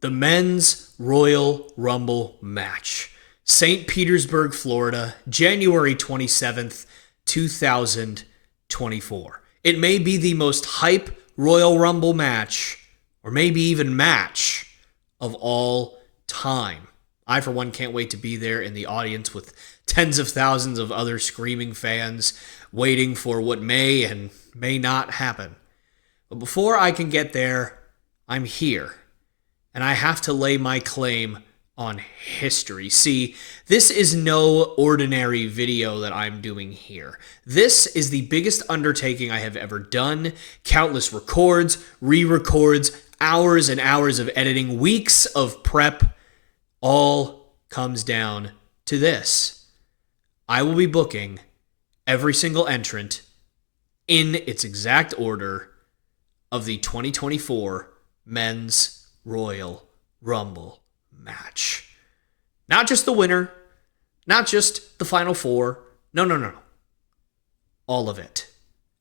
The men's Royal Rumble match. St. Petersburg, Florida, January 27th, 2024. It may be the most hype Royal Rumble match, or maybe even match, of all time. I, for one, can't wait to be there in the audience with tens of thousands of other screaming fans waiting for what may and may not happen. But before I can get there, I'm here. And I have to lay my claim on history. See, this is no ordinary video that I'm doing here. This is the biggest undertaking I have ever done. Countless records, re-records, hours and hours of editing, weeks of prep, all comes down to this. I will be booking every single entrant in its exact order of the 2024 Men's Royal Rumble match. Not just the winner, not just the final four. No. All of it.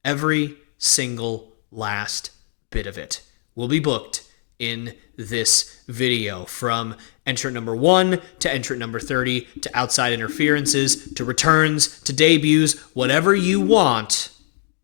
Every single last bit of it will be booked in this video, from entrant number 1 to entrant number 30 to outside interferences to returns to debuts, whatever you want.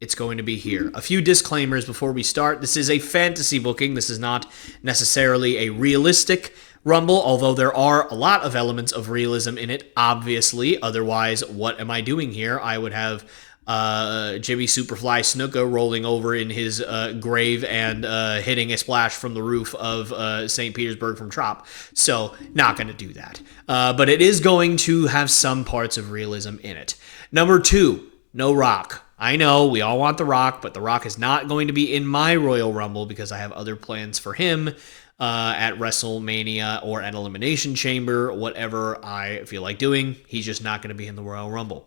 It's going to be here. A few disclaimers before we start. This is a fantasy booking. This is not necessarily a realistic Rumble, although there are a lot of elements of realism in it, obviously. Otherwise, what am I doing here? I would have Jimmy Superfly Snuka rolling over in his grave and hitting a splash from the roof of St. Petersburg from Trop. So, not going to do that. But it is going to have some parts of realism in it. Number 2, no Rock. I know we all want The Rock, but The Rock is not going to be in my Royal Rumble because I have other plans for him at WrestleMania or at Elimination Chamber, whatever I feel like doing. He's just not going to be in the Royal Rumble.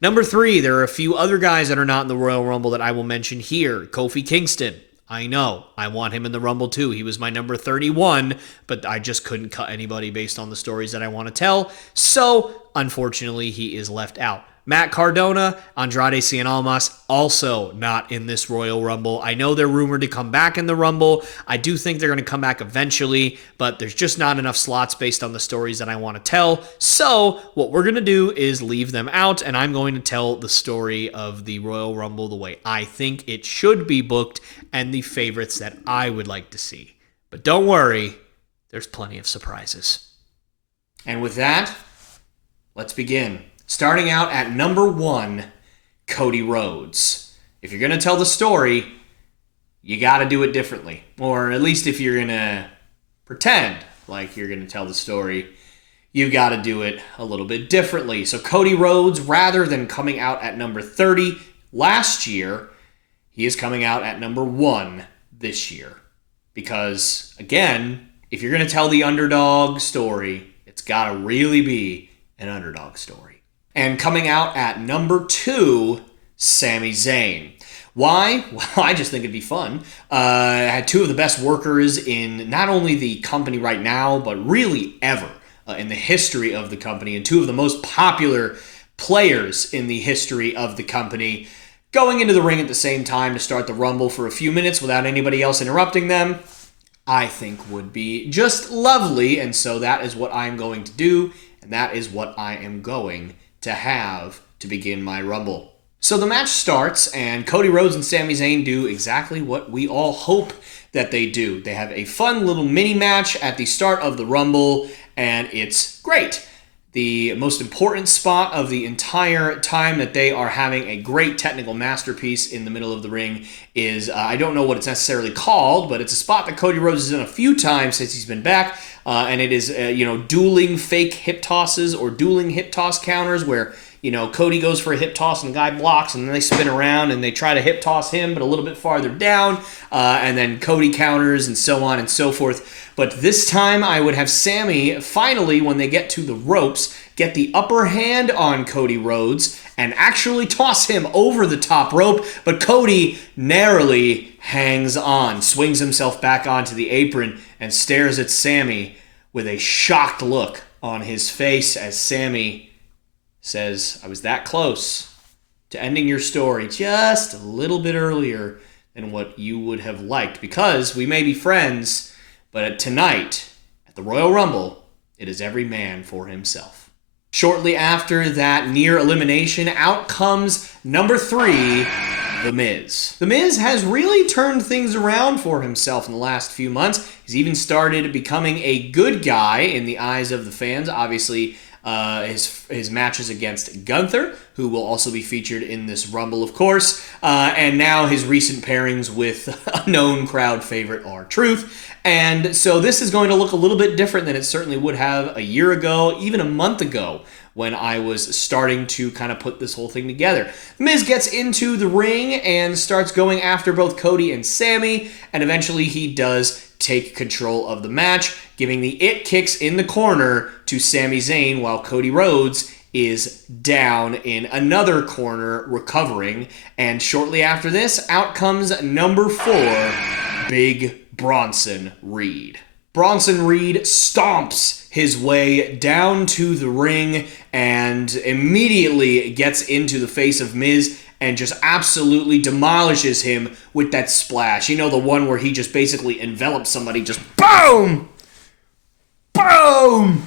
Number 3, there are a few other guys that are not in the Royal Rumble that I will mention here. Kofi Kingston. I know. I want him in the Rumble too. He was my number 31, but I just couldn't cut anybody based on the stories that I want to tell. So, unfortunately, he is left out. Matt Cardona, Andrade Cien Almas, also not in this Royal Rumble. I know they're rumored to come back in the Rumble. I do think they're going to come back eventually, but there's just not enough slots based on the stories that I want to tell. So what we're going to do is leave them out, and I'm going to tell the story of the Royal Rumble the way I think it should be booked and the favorites that I would like to see. But don't worry, there's plenty of surprises. And with that, let's begin. Starting out at number 1, Cody Rhodes. If you're going to tell the story, you got to do it differently. Or at least if you're going to pretend like you're going to tell the story, you got to do it a little bit differently. So Cody Rhodes, rather than coming out at number 30 last year, he is coming out at number 1 this year. Because, again, if you're going to tell the underdog story, it's got to really be an underdog story. And coming out at number 2, Sami Zayn. Why? Well, I just think it'd be fun. I had 2 of the best workers in not only the company right now, but really ever in the history of the company, and 2 of the most popular players in the history of the company going into the ring at the same time to start the Rumble for a few minutes without anybody else interrupting them, I think would be just lovely. And so that is what I'm going to do, and that is what I am going to have to begin my Rumble. So the match starts, and Cody Rhodes and Sami Zayn do exactly what we all hope that they do. They have a fun little mini match at the start of the Rumble, and it's great. The most important spot of the entire time that they are having a great technical masterpiece in the middle of the ring is, I don't know what it's necessarily called, but it's a spot that Cody Rhodes has done a few times since he's been back. And it is, dueling fake hip tosses or dueling hip toss counters where, Cody goes for a hip toss and the guy blocks, and then they spin around and they try to hip toss him, but a little bit farther down. And then Cody counters and so on and so forth. But this time I would have Sami, finally, when they get to the ropes, get the upper hand on Cody Rhodes and actually toss him over the top rope. But Cody narrowly hangs on, swings himself back onto the apron, and stares at Sami with a shocked look on his face as Sami says, I was that close to ending your story just a little bit earlier than what you would have liked, because we may be friends, but tonight the Royal Rumble, it is every man for himself. Shortly after that near elimination, out comes number 3, The Miz. The Miz has really turned things around for himself in the last few months. He's even started becoming a good guy in the eyes of the fans. Obviously, his matches against Gunther, who will also be featured in this Rumble, of course, and now his recent pairings with a known crowd favorite, R-Truth. And so this is going to look a little bit different than it certainly would have a year ago, even a month ago, when I was starting to kind of put this whole thing together. Miz gets into the ring and starts going after both Cody and Sami, and eventually he does take control of the match, giving the it kicks in the corner to Sami Zayn while Cody Rhodes is down in another corner recovering. And shortly after this, out comes number 4, Big Bronson Reed. Bronson Reed stomps his way down to the ring and immediately gets into the face of Miz and just absolutely demolishes him with that splash. You know, the one where he just basically envelops somebody, just boom! Boom!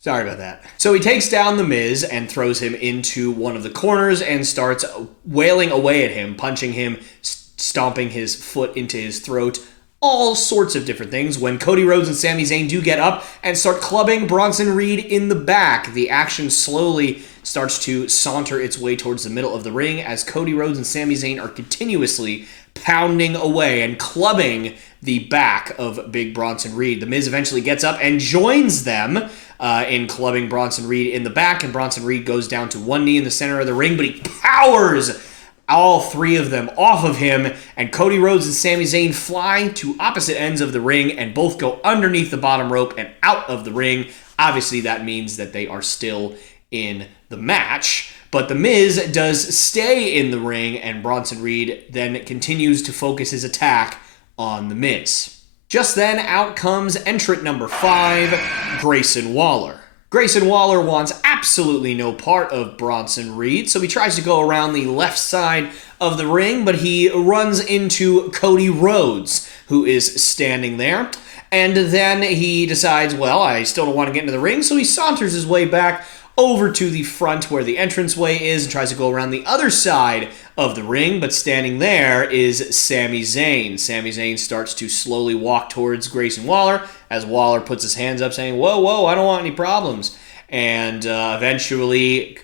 Sorry about that. So he takes down The Miz and throws him into one of the corners and starts wailing away at him, punching him, stomping his foot into his throat, all sorts of different things. When Cody Rhodes and Sami Zayn do get up and start clubbing Bronson Reed in the back, the action slowly starts to saunter its way towards the middle of the ring as Cody Rhodes and Sami Zayn are continuously pounding away and clubbing the back of Big Bronson Reed. The Miz eventually gets up and joins them in clubbing Bronson Reed in the back, and Bronson Reed goes down to one knee in the center of the ring, but he powers all 3 of them off of him, and Cody Rhodes and Sami Zayn fly to opposite ends of the ring and both go underneath the bottom rope and out of the ring. Obviously, that means that they are still in the match, but The Miz does stay in the ring, and Bronson Reed then continues to focus his attack on The Miz. Just then, out comes entrant number 5, Grayson Waller. Grayson Waller wants absolutely no part of Bronson Reed, so he tries to go around the left side of the ring, but he runs into Cody Rhodes, who is standing there. And then he decides, well, I still don't want to get into the ring, so he saunters his way back over to the front where the entranceway is and tries to go around the other side of the ring, but standing there is Sami Zayn. Sami Zayn starts to slowly walk towards Grayson Waller as Waller puts his hands up saying, whoa, whoa, I don't want any problems. And eventually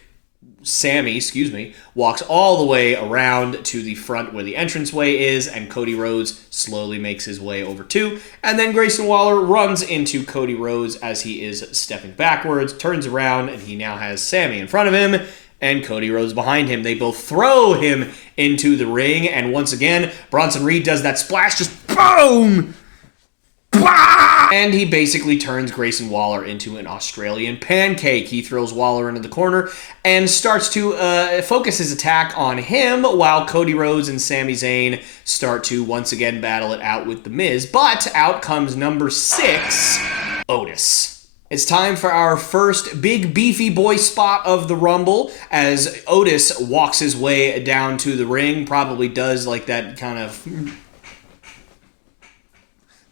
Sami, walks all the way around to the front where the entranceway is, and Cody Rhodes slowly makes his way over too. And then Grayson Waller runs into Cody Rhodes as he is stepping backwards, turns around, and he now has Sami in front of him and Cody Rhodes behind him. They both throw him into the ring, and once again, Bronson Reed does that splash, just boom! And he basically turns Grayson Waller into an Australian pancake. He throws Waller into the corner and starts to focus his attack on him while Cody Rhodes and Sami Zayn start to once again battle it out with The Miz. But out comes number 6, Otis. It's time for our first big beefy boy spot of the Rumble as Otis walks his way down to the ring, probably does like that kind of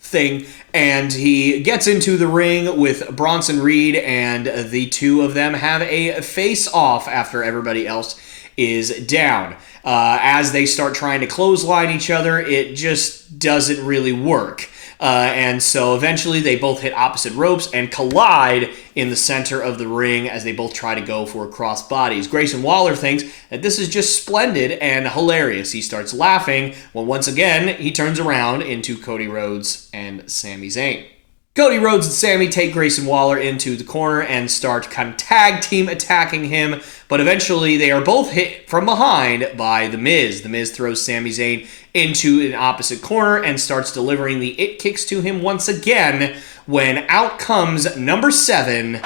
thing, and he gets into the ring with Bronson Reed, and the 2 of them have a face-off after everybody else is down. As they start trying to clothesline each other, it just doesn't really work. And so eventually they both hit opposite ropes and collide in the center of the ring as they both try to go for cross bodies. Grayson Waller thinks that this is just splendid and hilarious. He starts laughing when once again he turns around into Cody Rhodes and Sami Zayn. Cody Rhodes and Sami take Grayson Waller into the corner and start kind of tag team attacking him, but eventually they are both hit from behind by The Miz. The Miz throws Sami Zayn into an opposite corner and starts delivering the it kicks to him once again when out comes number 7,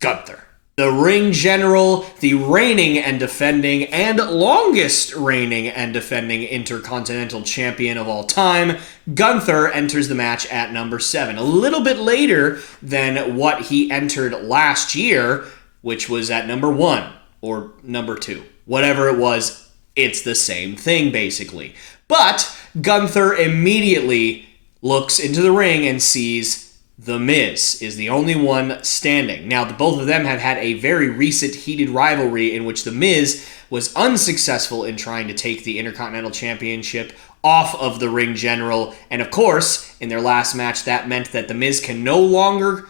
Gunther. The ring general, the reigning and defending and longest reigning and defending Intercontinental Champion of all time, Gunther enters the match at number 7. A little bit later than what he entered last year, which was at number 1 or number 2. Whatever it was, it's the same thing basically. But Gunther immediately looks into the ring and sees The Miz is the only one standing. Now, both of them have had a very recent heated rivalry in which The Miz was unsuccessful in trying to take the Intercontinental Championship off of the ring general. And of course, in their last match, that meant that The Miz can no longer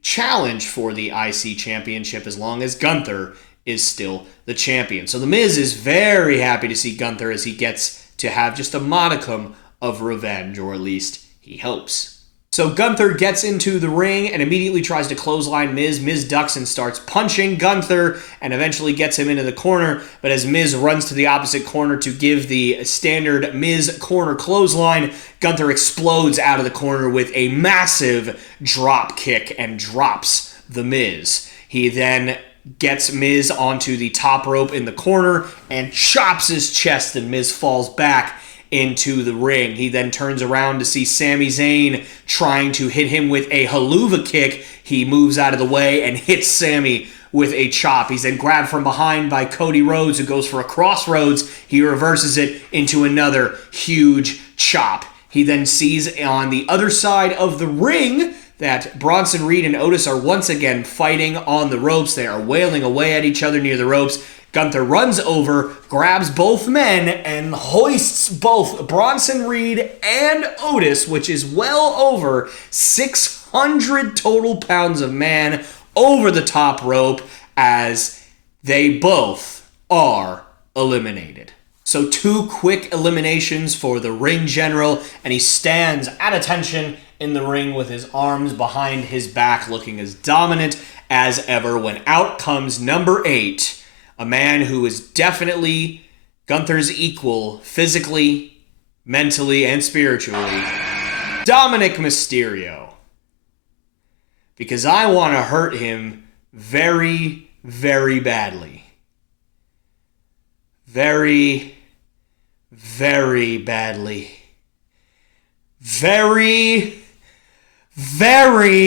challenge for the IC Championship as long as Gunther is still the champion. So The Miz is very happy to see Gunther as he gets to have just a modicum of revenge, or at least he hopes. So Gunther gets into the ring and immediately tries to clothesline Miz. Miz ducks and starts punching Gunther and eventually gets him into the corner. But as Miz runs to the opposite corner to give the standard Miz corner clothesline, Gunther explodes out of the corner with a massive drop kick and drops the Miz. He then gets Miz onto the top rope in the corner and chops his chest, and Miz falls back into the ring. He then turns around to see Sami Zayn trying to hit him with a haluva kick. He moves out of the way and hits Sami with a chop. He's then grabbed from behind by Cody Rhodes, who goes for a crossroads. He reverses it into another huge chop. He then sees on the other side of the ring that Bronson Reed and Otis are once again fighting on the ropes. They are wailing away at each other near the ropes. Gunther runs over, grabs both men, and hoists both Bronson Reed and Otis, which is well over 600 total pounds of man, over the top rope as they both are eliminated. So 2 quick eliminations for the ring general, and he stands at attention in the ring with his arms behind his back, looking as dominant as ever, when out comes number 8. A man who is definitely Gunther's equal physically, mentally, and spiritually. Dominic Mysterio. Because I want to hurt him very, very badly. Very, very badly. Very...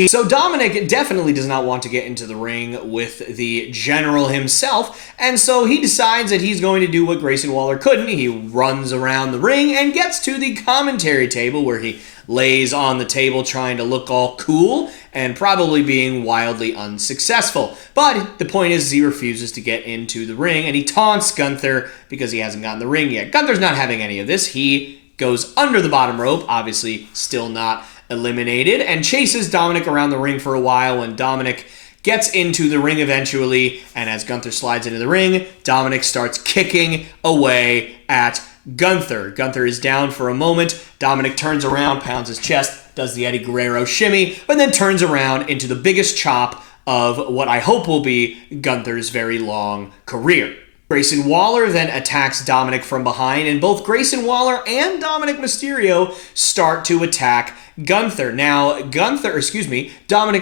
So Dominic definitely does not want to get into the ring with the general himself, and so he decides that he's going to do what Grayson Waller couldn't. He runs around the ring and gets to the commentary table, where he lays on the table trying to look all cool and probably being wildly unsuccessful. But the point is, he refuses to get into the ring, and he taunts Gunther because he hasn't gotten the ring yet. Gunther's not having any of this. He goes under the bottom rope, obviously still not eliminated, and chases Dominic around the ring for a while. When Dominic gets into the ring eventually, and as Gunther slides into the ring, Dominic starts kicking away at Gunther. Gunther is down for a moment. Dominic turns around, pounds his chest, does the Eddie Guerrero shimmy, but then turns around into the biggest chop of what I hope will be Gunther's very long career. Grayson Waller then attacks Dominic from behind, and both Grayson Waller and Dominic Mysterio start to attack Gunther. Now, Dominic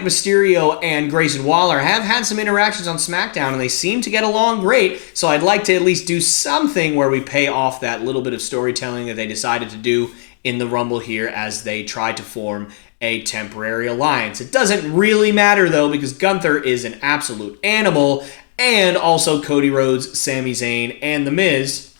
Mysterio and Grayson Waller have had some interactions on SmackDown, and they seem to get along great, so I'd like to at least do something where we pay off that little bit of storytelling that they decided to do in the Rumble here as they tried to form a temporary alliance. It doesn't really matter, though, because Gunther is an absolute animal, and also Cody Rhodes, Sami Zayn, and The Miz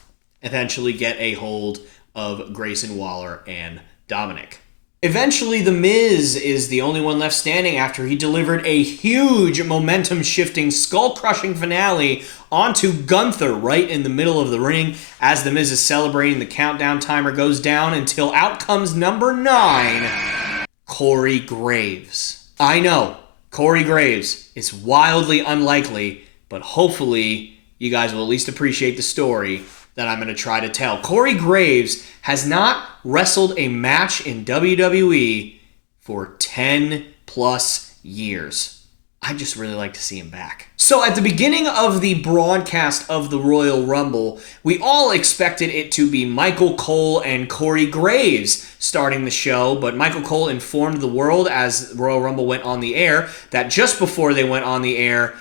eventually get a hold of Grayson Waller and Dominic. Eventually, The Miz is the only one left standing after he delivered a huge momentum-shifting, skull-crushing finale onto Gunther right in the middle of the ring. As The Miz is celebrating, the countdown timer goes down until out comes number 9, Corey Graves. I know, Corey Graves is wildly unlikely, but hopefully you guys will at least appreciate the story that I'm going to try to tell. Corey Graves has not wrestled a match in WWE for 10 plus years. I'd just really like to see him back. So at the beginning of the broadcast of the Royal Rumble, we all expected it to be Michael Cole and Corey Graves starting the show, but Michael Cole informed the world as Royal Rumble went on the air that just before they went on the air,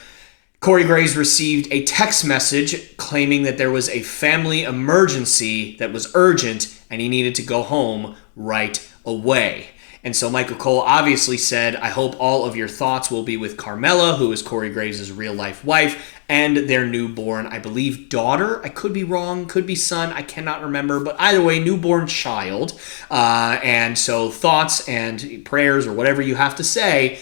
Corey Graves received a text message claiming that there was a family emergency that was urgent and he needed to go home right away. And so Michael Cole obviously said, I hope all of your thoughts will be with Carmella, who is Corey Graves' real-life wife, and their newborn, I believe, daughter. I could be wrong, could be son, I cannot remember. But either way, newborn child. And so thoughts and prayers or whatever you have to say,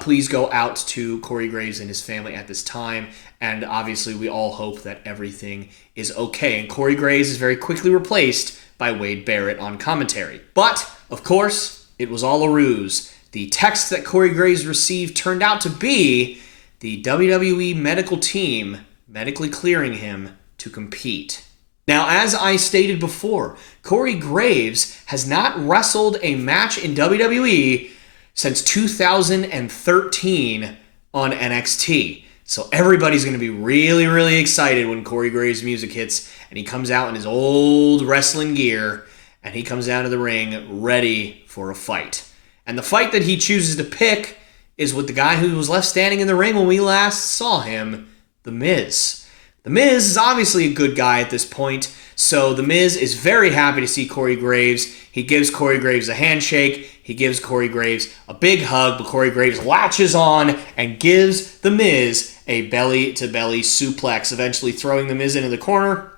please go out to Corey Graves and his family at this time. And obviously, we all hope that everything is okay. And Corey Graves is very quickly replaced by Wade Barrett on commentary. But, of course, it was all a ruse. The text that Corey Graves received turned out to be the WWE medical team medically clearing him to compete. Now, as I stated before, Corey Graves has not wrestled a match in WWE since 2013 on NXT. So everybody's going to be really, really excited when Corey Graves' music hits and he comes out in his old wrestling gear and he comes down to the ring ready for a fight. And the fight that he chooses to pick is with the guy who was left standing in the ring when we last saw him, The Miz. The Miz is obviously a good guy at this point, so The Miz is very happy to see Corey Graves. He gives Corey Graves a handshake. He gives Corey Graves a big hug, but Corey Graves latches on and gives The Miz a belly-to-belly suplex, eventually throwing The Miz into the corner,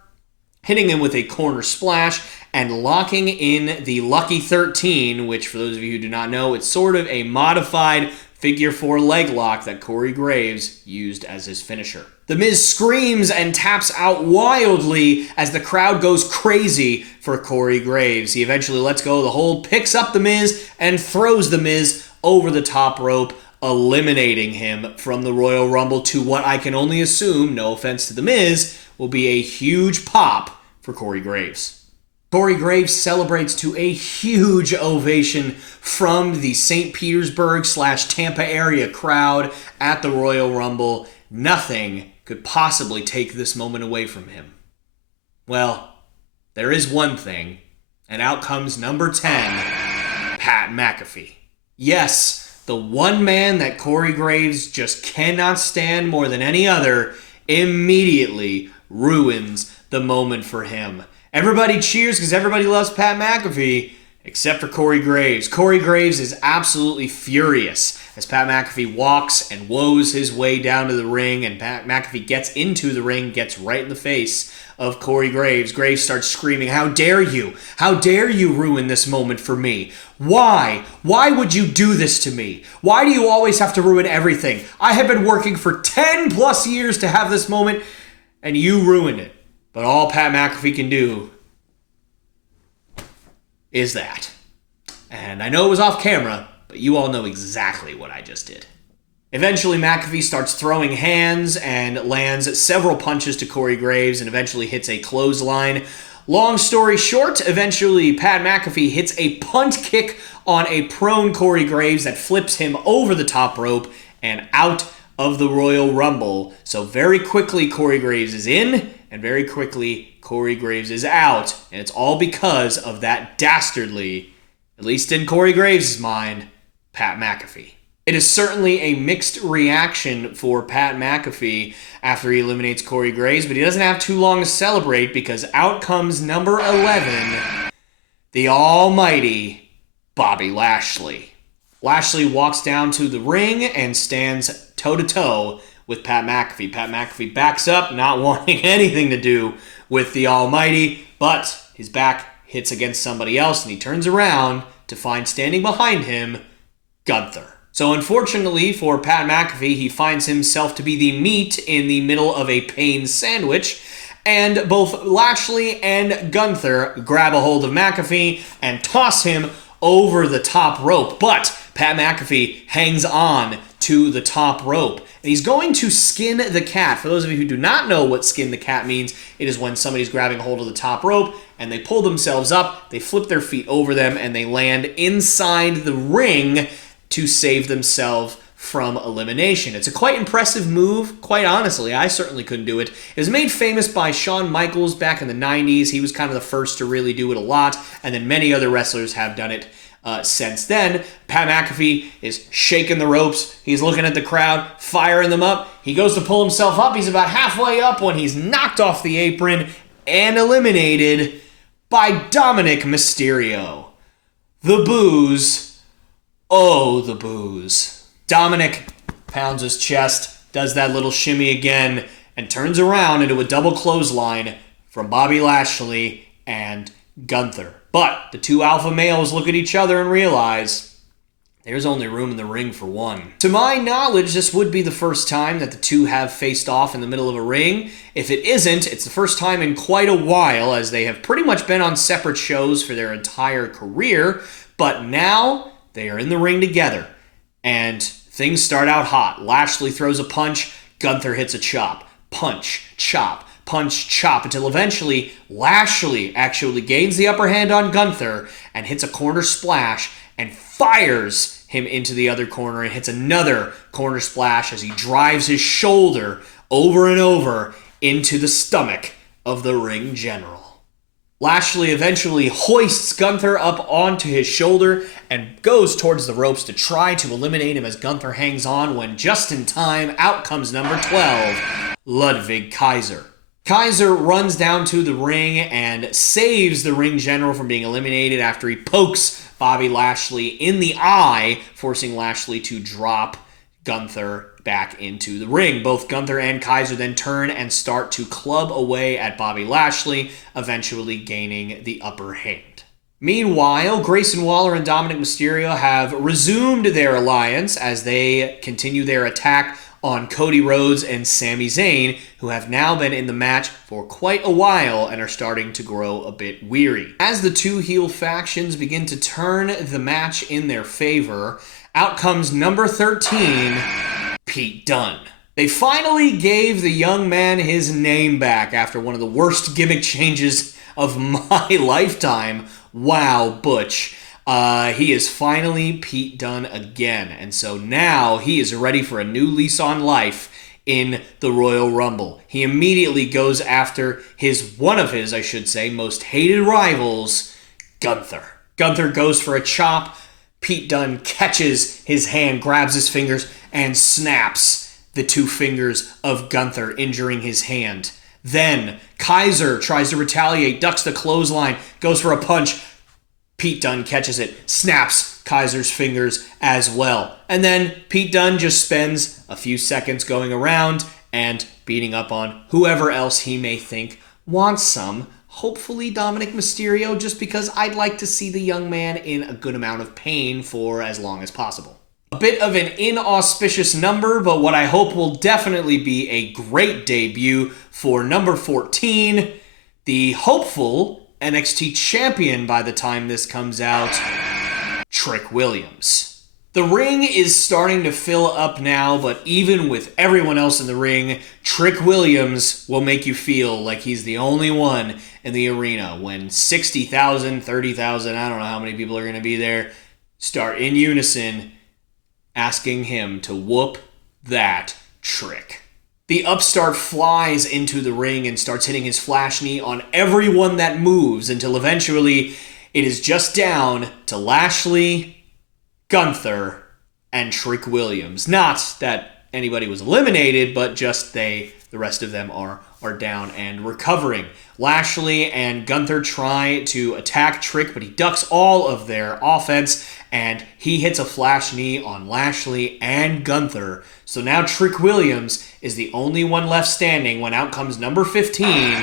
hitting him with a corner splash, and locking in the Lucky 13, which for those of you who do not know, it's sort of a modified figure 4 leg lock that Corey Graves used as his finisher. The Miz screams and taps out wildly as the crowd goes crazy for Corey Graves. He eventually lets go of the hold, picks up The Miz, and throws The Miz over the top rope, eliminating him from the Royal Rumble to what I can only assume, no offense to The Miz, will be a huge pop for Corey Graves. Corey Graves celebrates to a huge ovation from the St. Petersburg/Tampa area crowd at the Royal Rumble. Nothing could possibly take this moment away from him. Well, there is one thing, and out comes number 10, Pat McAfee. Yes, the one man that Corey Graves just cannot stand more than any other immediately ruins the moment for him. Everybody cheers because everybody loves Pat McAfee, except for Corey Graves. Corey Graves is absolutely furious as Pat McAfee walks and woes his way down to the ring, and Pat McAfee gets into the ring, gets right in the face of Corey Graves. Graves starts screaming, "How dare you? How dare you ruin this moment for me? Why? Why would you do this to me? Why do you always have to ruin everything? I have been working for 10 plus years to have this moment, and you ruined it." But all Pat McAfee can do is that. And I know it was off camera, but you all know exactly what I just did. Eventually, McAfee starts throwing hands and lands several punches to Corey Graves and eventually hits a clothesline. Long story short, eventually Pat McAfee hits a punt kick on a prone Corey Graves that flips him over the top rope and out of the Royal Rumble. So very quickly, Corey Graves is in, and very quickly, Corey Graves is out. And it's all because of that dastardly, at least in Corey Graves' mind, Pat McAfee. It is certainly a mixed reaction for Pat McAfee after he eliminates Corey Graves, but he doesn't have too long to celebrate because out comes number 11, the almighty Bobby Lashley. Lashley walks down to the ring and stands toe-to-toe with Pat McAfee. Pat McAfee backs up, not wanting anything to do with the almighty, but his back hits against somebody else, and he turns around to find standing behind him, Gunther. So unfortunately for Pat McAfee, he finds himself to be the meat in the middle of a pain sandwich, and both Lashley and Gunther grab a hold of McAfee and toss him over the top rope. But Pat McAfee hangs on to the top rope, and he's going to skin the cat. For those of you who do not know what skin the cat means, it is when somebody's grabbing a hold of the top rope and they pull themselves up, they flip their feet over them, and they land inside the ring to save themselves from elimination. It's a quite impressive move, quite honestly. I certainly couldn't do it. It was made famous by Shawn Michaels back in the 90s. He was kind of the first to really do it a lot, and then many other wrestlers have done it since then. Pat McAfee is shaking the ropes. He's looking at the crowd, firing them up. He goes to pull himself up. He's about halfway up when he's knocked off the apron and eliminated by Dominic Mysterio. The boos Oh, the boos. Dominic pounds his chest, does that little shimmy again, and turns around into a double clothesline from Bobby Lashley and Gunther. But the two alpha males look at each other and realize there's only room in the ring for one. To my knowledge, this would be the first time that the two have faced off in the middle of a ring. If it isn't, it's the first time in quite a while, as they have pretty much been on separate shows for their entire career. But now they are in the ring together, and things start out hot. Lashley throws a punch, Gunther hits a chop. Punch, chop, punch, chop, until eventually Lashley actually gains the upper hand on Gunther and hits a corner splash and fires him into the other corner and hits another corner splash as he drives his shoulder over and over into the stomach of the ring general. Lashley eventually hoists Gunther up onto his shoulder and goes towards the ropes to try to eliminate him as Gunther hangs on when just in time out comes number 12, Ludwig Kaiser. Kaiser runs down to the ring and saves the ring general from being eliminated after he pokes Bobby Lashley in the eye, forcing Lashley to drop Gunther back into the ring. Both Gunther and Kaiser then turn and start to club away at Bobby Lashley, eventually gaining the upper hand. Meanwhile, Grayson Waller and Dominic Mysterio have resumed their alliance as they continue their attack on Cody Rhodes and Sami Zayn, who have now been in the match for quite a while and are starting to grow a bit weary. As the two heel factions begin to turn the match in their favor, out comes number 13, Pete Dunne. They finally gave the young man his name back after one of the worst gimmick changes of my lifetime. Wow, Butch. He is finally Pete Dunne again, and so now he is ready for a new lease on life in the Royal Rumble. He immediately goes after one of his most hated rivals, Gunther. Gunther goes for a chop. Pete Dunne catches his hand, grabs his fingers, and snaps the two fingers of Gunther, injuring his hand. Then Kaiser tries to retaliate, ducks the clothesline, goes for a punch. Pete Dunne catches it, snaps Kaiser's fingers as well. And then Pete Dunne just spends a few seconds going around and beating up on whoever else he may think wants some. Hopefully Dominic Mysterio, just because I'd like to see the young man in a good amount of pain for as long as possible. A bit of an inauspicious number, but what I hope will definitely be a great debut for number 14, the hopeful NXT champion by the time this comes out, Trick Williams. The ring is starting to fill up now, but even with everyone else in the ring, Trick Williams will make you feel like he's the only one in the arena when 60,000, 30,000, I don't know how many people are going to be there, start in unison asking him to whoop that Trick. The upstart flies into the ring and starts hitting his flash knee on everyone that moves until eventually it is just down to Lashley, Gunther, and Trick Williams. Not that anybody was eliminated, but just the rest of them are down and recovering. Lashley and Gunther try to attack Trick, but he ducks all of their offense, and he hits a flash knee on Lashley and Gunther. So now Trick Williams is the only one left standing when out comes number 15,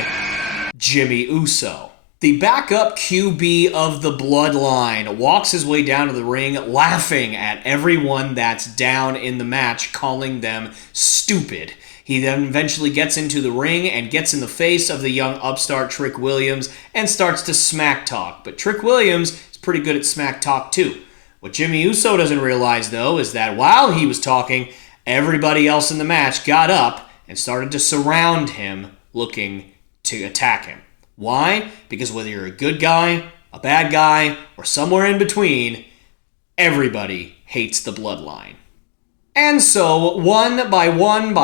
Jimmy Uso. The backup QB of the Bloodline walks his way down to the ring, laughing at everyone that's down in the match, calling them stupid. He then eventually gets into the ring and gets in the face of the young upstart Trick Williams and starts to smack talk. But Trick Williams is pretty good at smack talk too. What Jimmy Uso doesn't realize, though, is that while he was talking, everybody else in the match got up and started to surround him, looking to attack him. Why? Because whether you're a good guy, a bad guy, or somewhere in between, everybody hates the Bloodline. And so, one by one,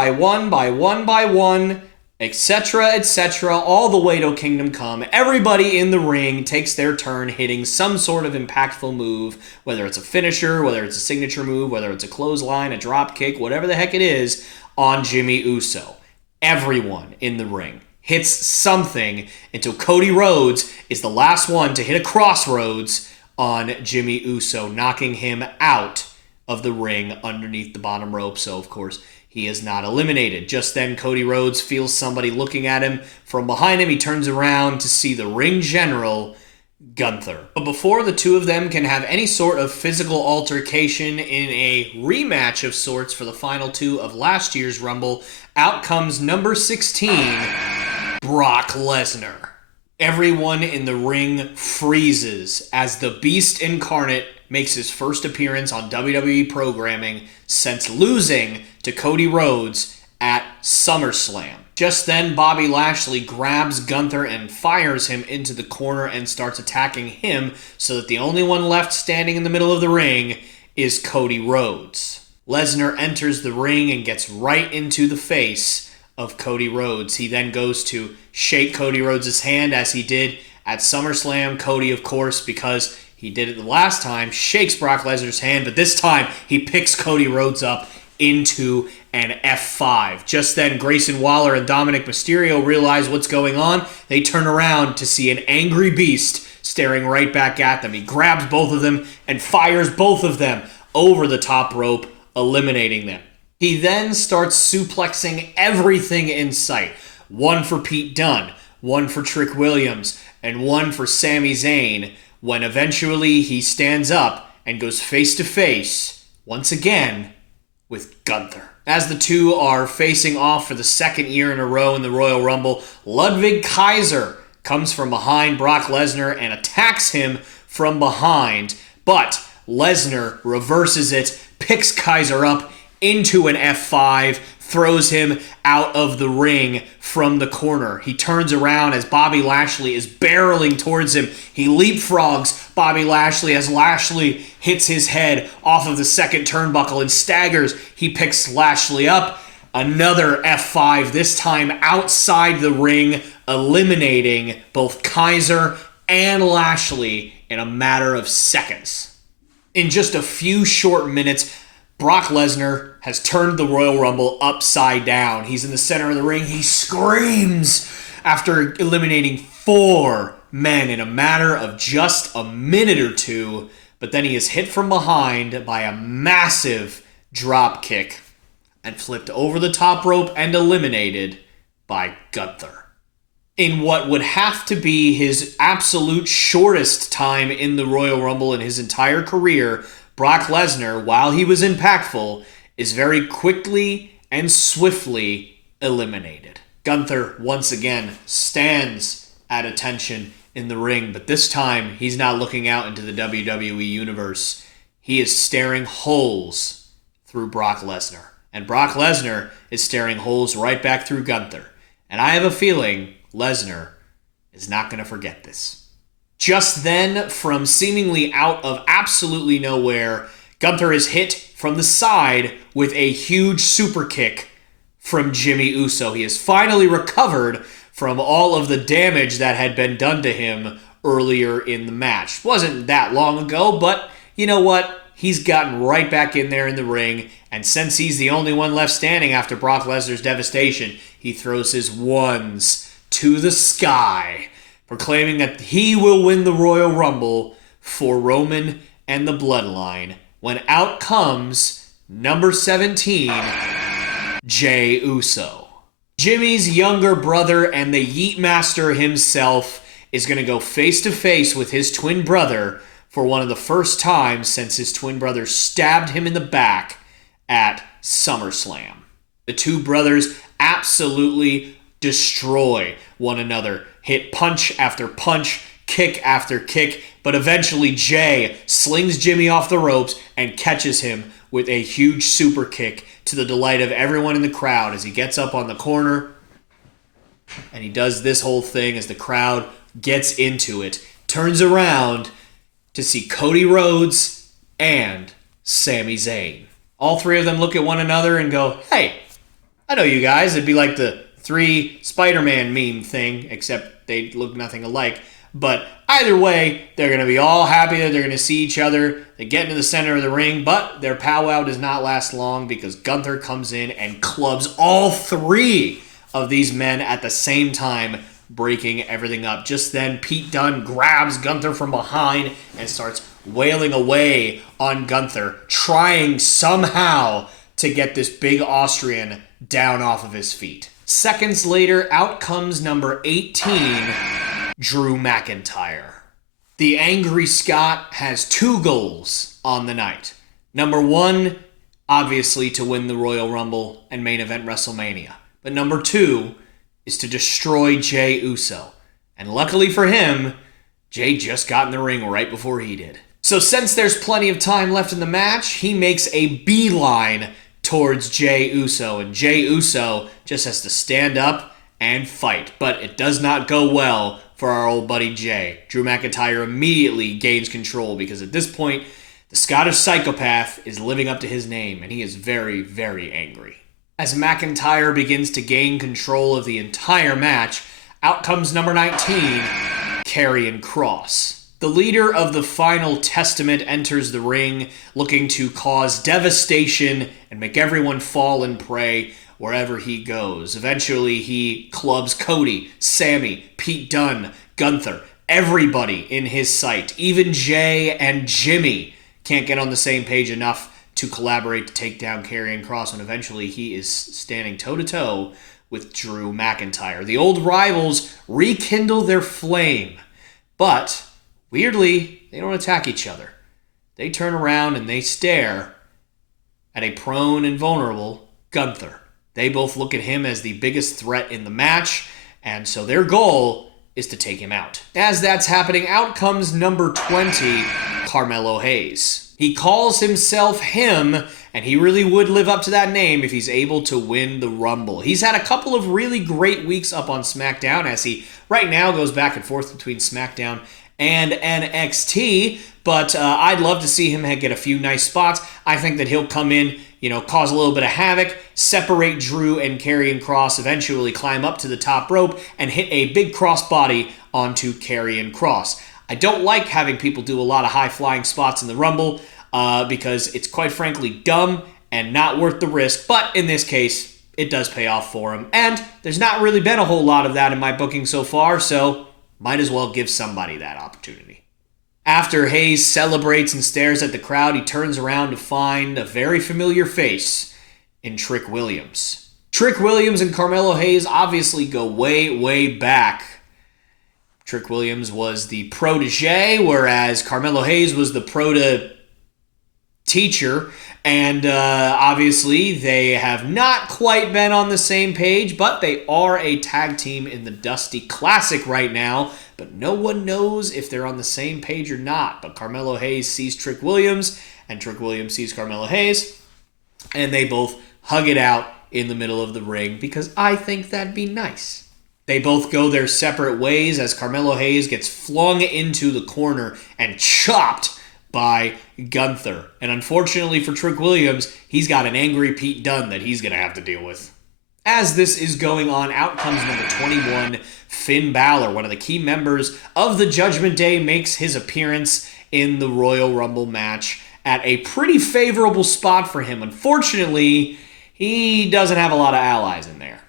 etc., all the way to Kingdom Come, everybody in the ring takes their turn hitting some sort of impactful move, whether it's a finisher, whether it's a signature move, whether it's a clothesline, a drop kick, whatever the heck it is, on Jimmy Uso. Everyone in the ring hits something until Cody Rhodes is the last one to hit a crossroads on Jimmy Uso, knocking him out of the ring underneath the bottom rope. So, of course, he is not eliminated. Just then, Cody Rhodes feels somebody looking at him from behind him. He turns around to see the ring general, Gunther. But before the two of them can have any sort of physical altercation in a rematch of sorts for the final two of last year's Rumble, out comes number 16, Brock Lesnar. Everyone in the ring freezes as the Beast Incarnate makes his first appearance on WWE programming since losing to Cody Rhodes at SummerSlam. Just then, Bobby Lashley grabs Gunther and fires him into the corner and starts attacking him so that the only one left standing in the middle of the ring is Cody Rhodes. Lesnar enters the ring and gets right into the face of Cody Rhodes. He then goes to shake Cody Rhodes' hand as he did at SummerSlam. Cody, of course, because he did it the last time, shakes Brock Lesnar's hand, but this time he picks Cody Rhodes up into an F5. Just then, Grayson Waller and Dominic Mysterio realize what's going on. They turn around to see an angry Beast staring right back at them. He grabs both of them and fires both of them over the top rope, eliminating them. He then starts suplexing everything in sight. One for Pete Dunne, one for Trick Williams, and one for Sami Zayn, when eventually he stands up and goes face to face, once again, with Gunther. As the two are facing off for the second year in a row in the Royal Rumble, Ludwig Kaiser comes from behind Brock Lesnar and attacks him from behind, but Lesnar reverses it, picks Kaiser up into an F5, throws him out of the ring from the corner. He turns around as Bobby Lashley is barreling towards him. He leapfrogs Bobby Lashley as Lashley hits his head off of the second turnbuckle and staggers. He picks Lashley up. Another F5, this time outside the ring, eliminating both Kaiser and Lashley in a matter of seconds. In just a few short minutes, Brock Lesnar has turned the Royal Rumble upside down. He's in the center of the ring. He screams after eliminating 4 men in a matter of just a minute or two, but then he is hit from behind by a massive drop kick and flipped over the top rope and eliminated by Gunther. In what would have to be his absolute shortest time in the Royal Rumble in his entire career, Brock Lesnar, while he was impactful, is very quickly and swiftly eliminated. Gunther, once again, stands at attention in the ring, but this time he's not looking out into the WWE Universe. He is staring holes through Brock Lesnar. And Brock Lesnar is staring holes right back through Gunther. And I have a feeling Lesnar is not going to forget this. Just then, from seemingly out of absolutely nowhere, Gunther is hit from the side with a huge super kick from Jimmy Uso. He has finally recovered from all of the damage that had been done to him earlier in the match. Wasn't that long ago, but you know what? He's gotten right back in there in the ring, and since he's the only one left standing after Brock Lesnar's devastation, he throws his ones to the sky, proclaiming that he will win the Royal Rumble for Roman and the Bloodline, when out comes number 17, Jey Uso. Jimmy's younger brother and the Yeet Master himself is going to go face to face with his twin brother for one of the first times since his twin brother stabbed him in the back at SummerSlam. The two brothers absolutely destroy one another, hit punch after punch, kick after kick, but eventually Jey slings Jimmy off the ropes and catches him with a huge super kick to the delight of everyone in the crowd as he gets up on the corner and he does this whole thing as the crowd gets into it, turns around to see Cody Rhodes and Sami Zayn. All three of them look at one another and go, "Hey, I know you guys." It'd be like the 3 Spider-Man meme thing, except they look nothing alike. But either way, they're going to be all happy that they're going to see each other. They get into the center of the ring, but their powwow does not last long because Gunther comes in and clubs all 3 of these men at the same time, breaking everything up. Just then, Pete Dunne grabs Gunther from behind and starts wailing away on Gunther, trying somehow to get this big Austrian down off of his feet. Seconds later, out comes number 18, Drew McIntyre. The Angry Scot has 2 goals on the night. Number 1, obviously to win the Royal Rumble and main event WrestleMania. But number 2 is to destroy Jey Uso. And luckily for him, Jey just got in the ring right before he did. So since there's plenty of time left in the match, he makes a beeline towards Jey Uso. And Jey Uso just has to stand up and fight. But it does not go well for our old buddy Jey. Drew McIntyre immediately gains control because at this point, the Scottish psychopath is living up to his name, and he is very, very angry. As McIntyre begins to gain control of the entire match, out comes number 19, Karrion Kross. The leader of the Final Testament enters the ring, looking to cause devastation and make everyone fall and pray wherever he goes. Eventually, he clubs Cody, Sammy, Pete Dunne, Gunther, everybody in his sight. Even Jey and Jimmy can't get on the same page enough to collaborate to take down Karrion Kross, and eventually he is standing toe-to-toe with Drew McIntyre. The old rivals rekindle their flame, but weirdly, they don't attack each other. They turn around and they stare at a prone and vulnerable Gunther. They both look at him as the biggest threat in the match, and so their goal is to take him out. As that's happening, out comes number 20, Carmelo Hayes. He calls himself him, and he really would live up to that name if he's able to win the Rumble. He's had a couple of really great weeks up on SmackDown, as he right now goes back and forth between SmackDown and NXT, but I'd love to see him get a few nice spots. I think that he'll come in, cause a little bit of havoc, separate Drew and Karrion Kross, eventually climb up to the top rope and hit a big crossbody onto Karrion Kross. I don't like having people do a lot of high-flying spots in the Rumble because it's quite frankly dumb and not worth the risk, but in this case, it does pay off for him. And there's not really been a whole lot of that in my booking so far, so might as well give somebody that opportunity. After Hayes celebrates and stares at the crowd, he turns around to find a very familiar face in Trick Williams. Trick Williams and Carmelo Hayes obviously go way, way back. Trick Williams was the protege, whereas Carmelo Hayes was the teacher, and obviously they have not quite been on the same page, but they are a tag team in the Dusty Classic right now, but no one knows if they're on the same page or not. But Carmelo Hayes sees Trick Williams, and Trick Williams sees Carmelo Hayes, and they both hug it out in the middle of the ring because I think that'd be nice. They both go their separate ways as Carmelo Hayes gets flung into the corner and chopped by Gunther. And unfortunately for Trick Williams, he's got an angry Pete Dunne that he's going to have to deal with. As this is going on, out comes number 21, Finn Balor. One of the key members of the Judgment Day makes his appearance in the Royal Rumble match at a pretty favorable spot for him. Unfortunately, he doesn't have a lot of allies in there.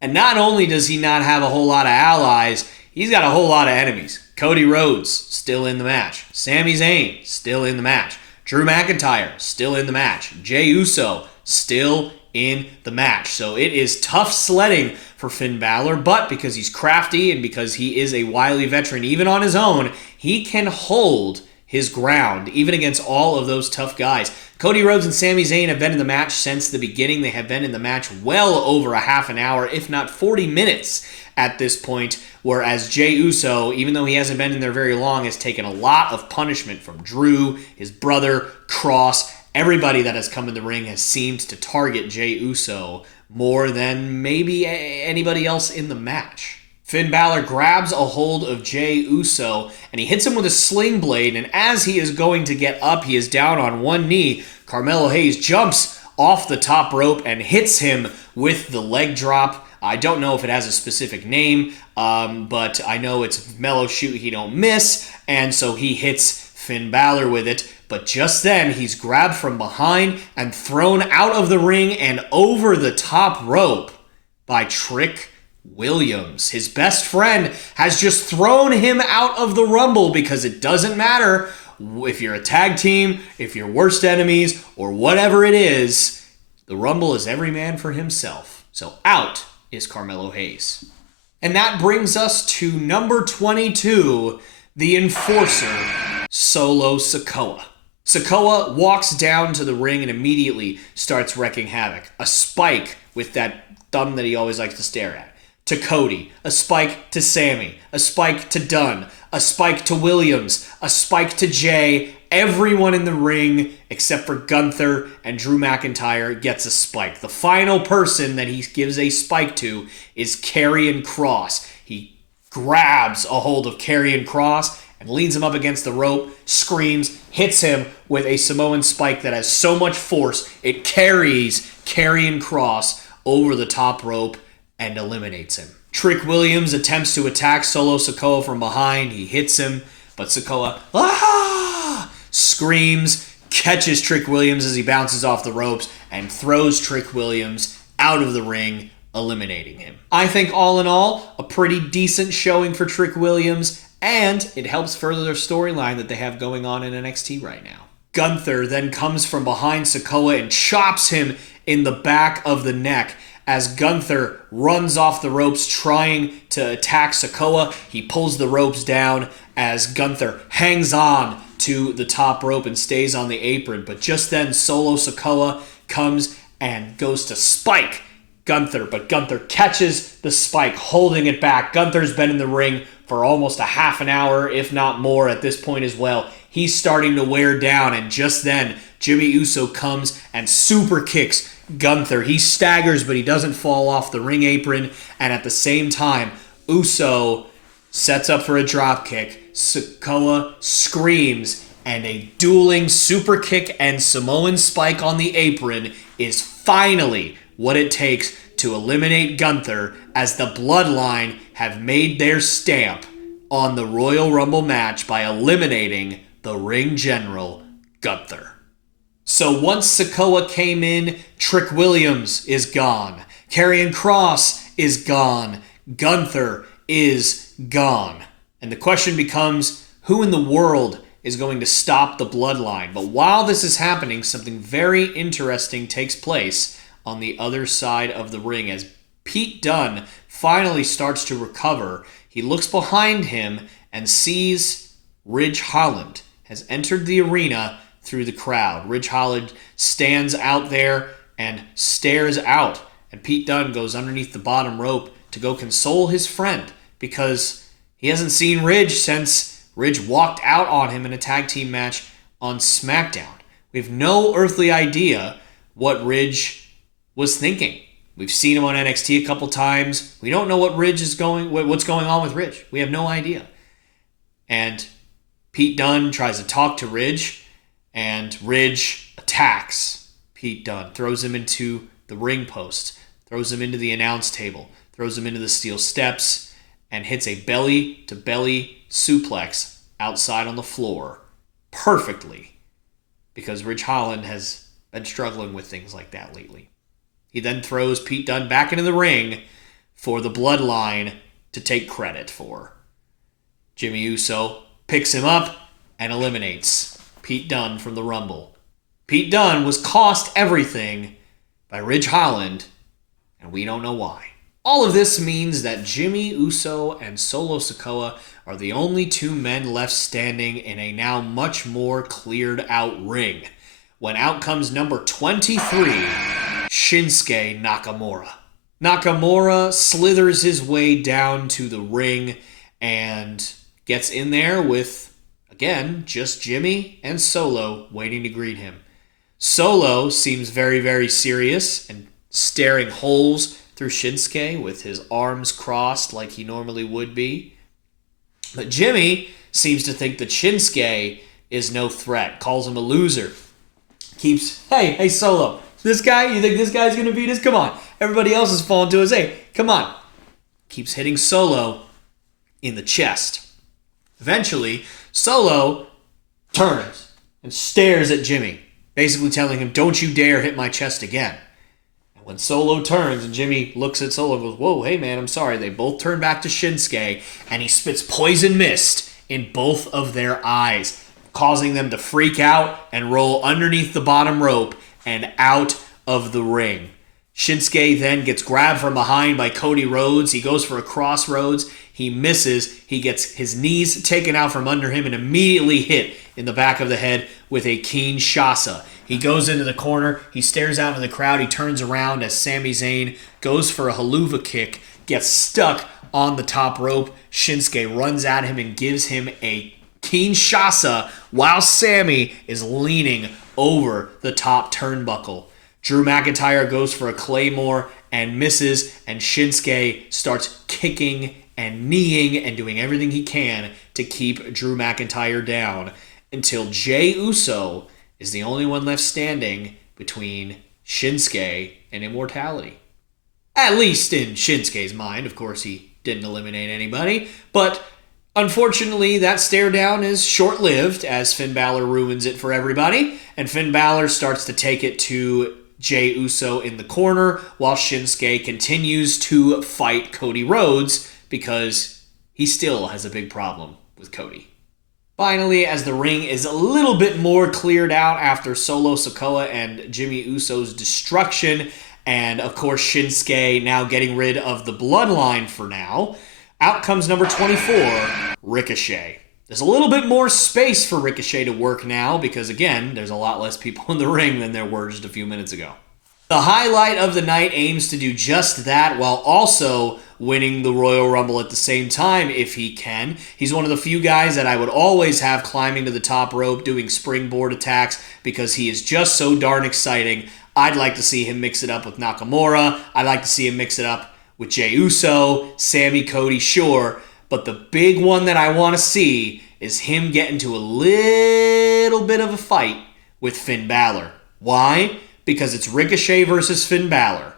And not only does he not have a whole lot of allies, he's got a whole lot of enemies. Cody Rhodes, still in the match. Sami Zayn, still in the match. Drew McIntyre, still in the match. Jey Uso, still in the match. So it is tough sledding for Finn Balor, but because he's crafty and because he is a wily veteran, even on his own, he can hold his ground, even against all of those tough guys. Cody Rhodes and Sami Zayn have been in the match since the beginning. They have been in the match well over a half an hour, if not 40 minutes at this point, whereas Jey Uso, even though he hasn't been in there very long, has taken a lot of punishment from Drew, his brother, Kross. Everybody that has come in the ring has seemed to target Jey Uso more than maybe anybody else in the match. Finn Balor grabs a hold of Jey Uso, and he hits him with a sling blade, and as he is going to get up, he is down on one knee. Carmelo Hayes jumps off the top rope and hits him with the leg drop. I don't know if it has a specific name, but I know it's Mellow Shoot He Don't Miss, and so he hits Finn Balor with it. But just then, he's grabbed from behind and thrown out of the ring and over the top rope by Trick Williams. His best friend has just thrown him out of the Rumble because it doesn't matter if you're a tag team, if you're worst enemies, or whatever it is. The Rumble is every man for himself. So out is Carmelo Hayes. And that brings us to number 22, the Enforcer, Solo Sikoa. Sikoa walks down to the ring and immediately starts wrecking havoc. A spike with that thumb that he always likes to stare at. To Cody, a spike to Sammy, a spike to Dunn, a spike to Williams, a spike to Jay. Everyone in the ring, except for Gunther and Drew McIntyre, gets a spike. The final person that he gives a spike to is Karrion Kross. He grabs a hold of Karrion Kross and leans him up against the rope, screams, hits him with a Samoan spike that has so much force, it carries Karrion Kross over the top rope and eliminates him. Trick Williams attempts to attack Solo Sikoa from behind. He hits him, but Sikoa screams, catches Trick Williams as he bounces off the ropes, and throws Trick Williams out of the ring, eliminating him. I think all in all, a pretty decent showing for Trick Williams, and it helps further their storyline that they have going on in NXT right now. Gunther then comes from behind Sikoa and chops him in the back of the neck. As Gunther runs off the ropes trying to attack Sikoa, he pulls the ropes down as Gunther hangs on to the top rope and stays on the apron. But just then, Solo Sikoa comes and goes to spike Gunther, but Gunther catches the spike, holding it back. Gunther's been in the ring for almost a half an hour, if not more, at this point as well. He's starting to wear down, and just then, Jimmy Uso comes and super kicks Gunther. He staggers, but he doesn't fall off the ring apron, and at the same time, Uso sets up for a drop kick. Sikoa screams, and a dueling super kick and Samoan spike on the apron is finally what it takes to eliminate Gunther, as the Bloodline have made their stamp on the Royal Rumble match by eliminating the ring general, Gunther. So once Sikoa came in, Trick Williams is gone. Karrion Kross is gone. Gunther is gone. And the question becomes, who in the world is going to stop the Bloodline? But while this is happening, something very interesting takes place on the other side of the ring. As Pete Dunne finally starts to recover, he looks behind him and sees Ridge Holland has entered the arena through the crowd. Ridge Holland stands out there and stares out, and Pete Dunne goes underneath the bottom rope to go console his friend because he hasn't seen Ridge since Ridge walked out on him in a tag team match on SmackDown. We have no earthly idea what Ridge was thinking. We've seen him on NXT a couple times. We don't know what's going on with Ridge. We have no idea. And Pete Dunne tries to talk to Ridge, and Ridge attacks Pete Dunne, throws him into the ring post, throws him into the announce table, throws him into the steel steps, and hits a belly-to-belly suplex outside on the floor perfectly, because Ridge Holland has been struggling with things like that lately. He then throws Pete Dunne back into the ring for the Bloodline to take credit for. Jimmy Uso picks him up and eliminates Pete Dunne from the Rumble. Pete Dunne was cost everything by Ridge Holland, and we don't know why. All of this means that Jimmy Uso and Solo Sikoa are the only two men left standing in a now much more cleared out ring, when out comes number 23, Shinsuke Nakamura. Nakamura slithers his way down to the ring and gets in there with, again, just Jimmy and Solo waiting to greet him. Solo seems very, very serious and staring holes through Shinsuke with his arms crossed like he normally would be. But Jimmy seems to think that Shinsuke is no threat, calls him a loser. Hey, Solo, this guy, you think this guy's going to beat us? Come on. Everybody else is falling to us. Hey, come on. Keeps hitting Solo in the chest. Eventually, Solo turns and stares at Jimmy, basically telling him, don't you dare hit my chest again. When Solo turns and Jimmy looks at Solo and goes, whoa, hey man, I'm sorry. They both turn back to Shinsuke, and he spits poison mist in both of their eyes, causing them to freak out and roll underneath the bottom rope and out of the ring. Shinsuke then gets grabbed from behind by Cody Rhodes. He goes for a crossroads. He misses. He gets his knees taken out from under him and immediately hit in the back of the head with a Kinshasa. He goes into the corner. He stares out into the crowd. He turns around as Sami Zayn goes for a haluva kick, gets stuck on the top rope. Shinsuke runs at him and gives him a Kinshasa while Sami is leaning over the top turnbuckle. Drew McIntyre goes for a Claymore and misses, and Shinsuke starts kicking and kneeing and doing everything he can to keep Drew McIntyre down until Jey Uso is the only one left standing between Shinsuke and immortality. At least in Shinsuke's mind. Of course, he didn't eliminate anybody, but unfortunately, that stare down is short-lived as Finn Balor ruins it for everybody, and Finn Balor starts to take it to Jey Uso in the corner while Shinsuke continues to fight Cody Rhodes because he still has a big problem with Cody. Finally, as the ring is a little bit more cleared out after Solo Sikoa and Jimmy Uso's destruction, and of course Shinsuke now getting rid of the bloodline for now, out comes number 24, Ricochet. There's a little bit more space for Ricochet to work now because, again, there's a lot less people in the ring than there were just a few minutes ago. The highlight of the night aims to do just that while also winning the Royal Rumble at the same time if he can. He's one of the few guys that I would always have climbing to the top rope doing springboard attacks because he is just so darn exciting. I'd like to see him mix it up with Nakamura. I'd like to see him mix it up with Jey Uso, Sami, Cody, sure. But the big one that I want to see is him get into a little bit of a fight with Finn Balor. Why? Because it's Ricochet versus Finn Balor.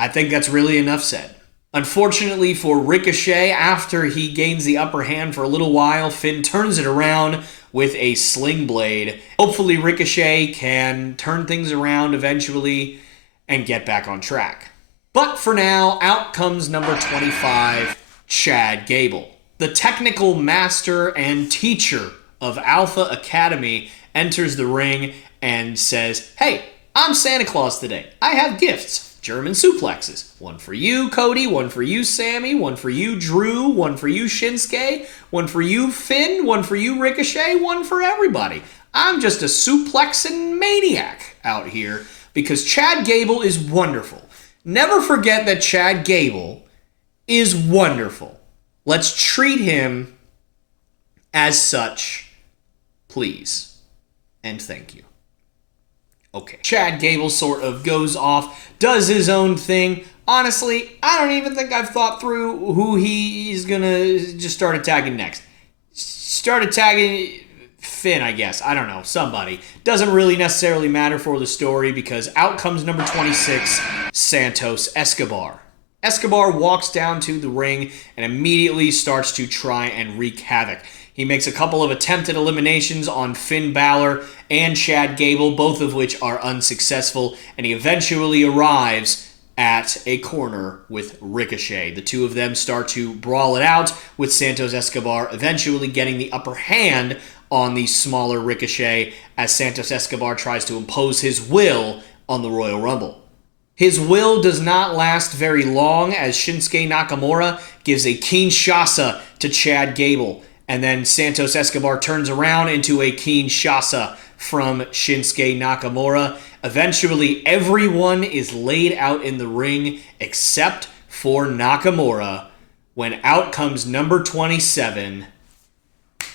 I think that's really enough said. Unfortunately for Ricochet, after he gains the upper hand for a little while, Finn turns it around with a sling blade. Hopefully Ricochet can turn things around eventually and get back on track. But for now, out comes number 25, Chad Gable. The technical master and teacher of Alpha Academy enters the ring and says, hey, I'm Santa Claus today. I have gifts. German suplexes. One for you, Cody. One for you, Sammy. One for you, Drew. One for you, Shinsuke. One for you, Finn. One for you, Ricochet. One for everybody. I'm just a suplexing maniac out here because Chad Gable is wonderful. Never forget that Chad Gable is wonderful. Let's treat him as such, please. And thank you. Okay. Chad Gable sort of goes off, does his own thing. Honestly, I don't even think I've thought through who he's gonna just start attacking next. Start attacking Finn, I guess. I don't know. Somebody. Doesn't really necessarily matter for the story because out comes number 26, Santos Escobar. Escobar walks down to the ring and immediately starts to try and wreak havoc. He makes a couple of attempted eliminations on Finn Balor and Chad Gable, both of which are unsuccessful, and he eventually arrives at a corner with Ricochet. The two of them start to brawl it out, with Santos Escobar eventually getting the upper hand on the smaller Ricochet as Santos Escobar tries to impose his will on the Royal Rumble. His will does not last very long as Shinsuke Nakamura gives a Kinshasa to Chad Gable. And then Santos Escobar turns around into a Kinshasa from Shinsuke Nakamura. Eventually, everyone is laid out in the ring except for Nakamura. When out comes number 27,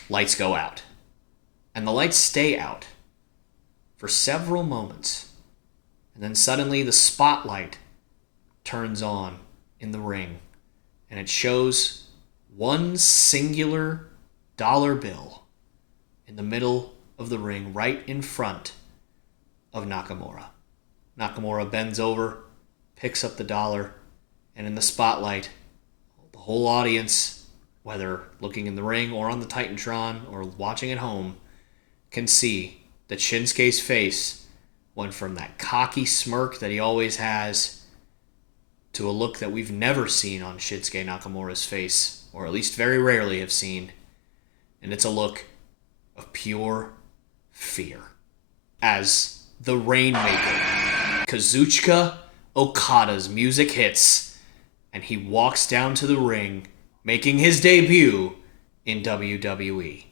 lights go out. And the lights stay out for several moments. And then suddenly the spotlight turns on in the ring. And it shows one singular dollar bill in the middle of the ring, right in front of Nakamura. Nakamura bends over, picks up the dollar, and in the spotlight, the whole audience, whether looking in the ring or on the Titantron or watching at home, can see that Shinsuke's face Went from that cocky smirk that he always has to a look that we've never seen on Shinsuke Nakamura's face, or at least very rarely have seen. And it's a look of pure fear. As the Rainmaker, Kazuchika Okada's music hits, and he walks down to the ring, making his debut in WWE.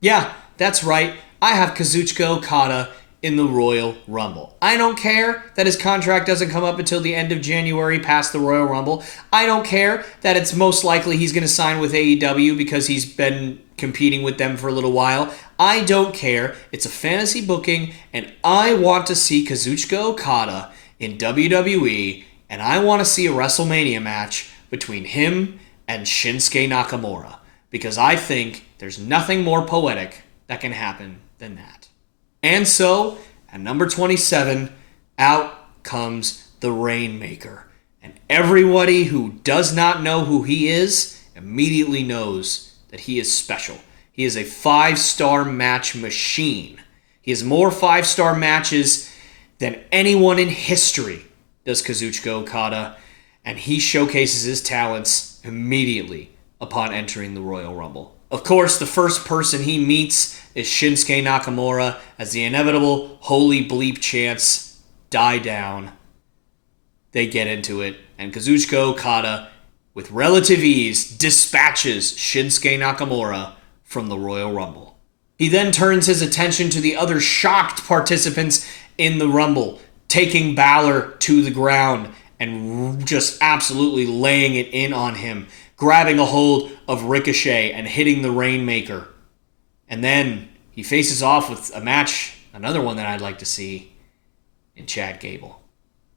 Yeah, that's right. I have Kazuchika Okada in the Royal Rumble. I don't care that his contract doesn't come up until the end of January past the Royal Rumble. I don't care that it's most likely he's going to sign with AEW because he's been competing with them for a little while. I don't care. It's a fantasy booking, and I want to see Kazuchika Okada in WWE, and I want to see a WrestleMania match between him and Shinsuke Nakamura, because I think there's nothing more poetic that can happen than that. And so, at number 27, out comes the Rainmaker. And everybody who does not know who he is immediately knows that he is special. He is a 5-star match machine. He has more 5-star matches than anyone in history, does Kazuchika Okada, and he showcases his talents immediately upon entering the Royal Rumble. Of course, the first person he meets is Shinsuke Nakamura as the inevitable holy bleep chants die down. They get into it, and Kazuchika Okada, with relative ease, dispatches Shinsuke Nakamura from the Royal Rumble. He then turns his attention to the other shocked participants in the Rumble, taking Balor to the ground and just absolutely laying it in on him, grabbing a hold of Ricochet and hitting the Rainmaker. And then he faces off with a match, another one that I'd like to see, in Chad Gable.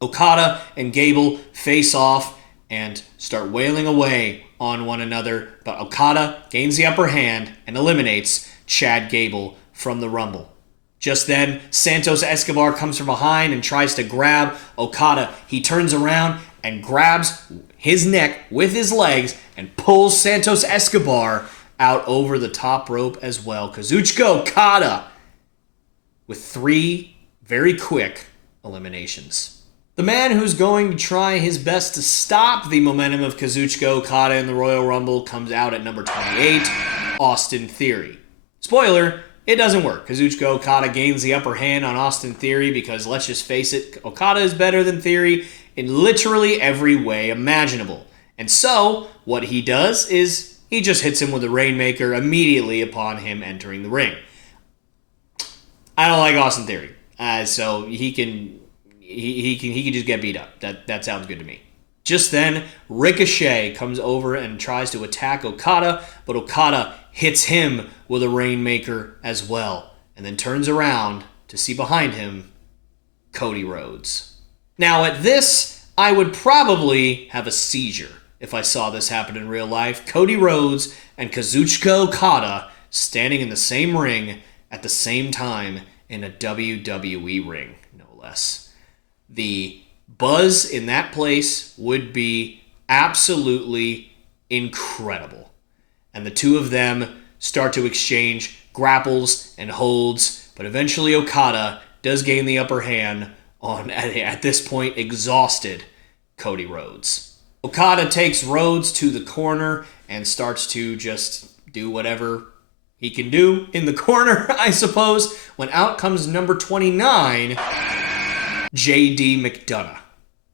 Okada and Gable face off and start wailing away on one another, but Okada gains the upper hand and eliminates Chad Gable from the Rumble. Just then, Santos Escobar comes from behind and tries to grab Okada. He turns around and grabs his neck with his legs and pulls Santos Escobar out over the top rope as well. Kazuchika Okada with 3 very quick eliminations. The man who's going to try his best to stop the momentum of Kazuchika Okada in the Royal Rumble comes out at number 28, Austin Theory. Spoiler, it doesn't work. Kazuchika Okada gains the upper hand on Austin Theory because, let's just face it, Okada is better than Theory in literally every way imaginable. And so, what he does is he just hits him with a Rainmaker immediately upon him entering the ring. I don't like Austin Theory, so he can just get beat up. That sounds good to me. Just then, Ricochet comes over and tries to attack Okada, but Okada hits him with a Rainmaker as well, and then turns around to see behind him Cody Rhodes. Now, at this, I would probably have a seizure if I saw this happen in real life. Cody Rhodes and Kazuchika Okada standing in the same ring at the same time in a WWE ring, no less. The buzz in that place would be absolutely incredible. And the two of them start to exchange grapples and holds, but eventually Okada does gain the upper hand on, at this point, exhausted Cody Rhodes. Okada takes Rhodes to the corner and starts to just do whatever he can do in the corner, I suppose, when out comes number 29, J.D. McDonough.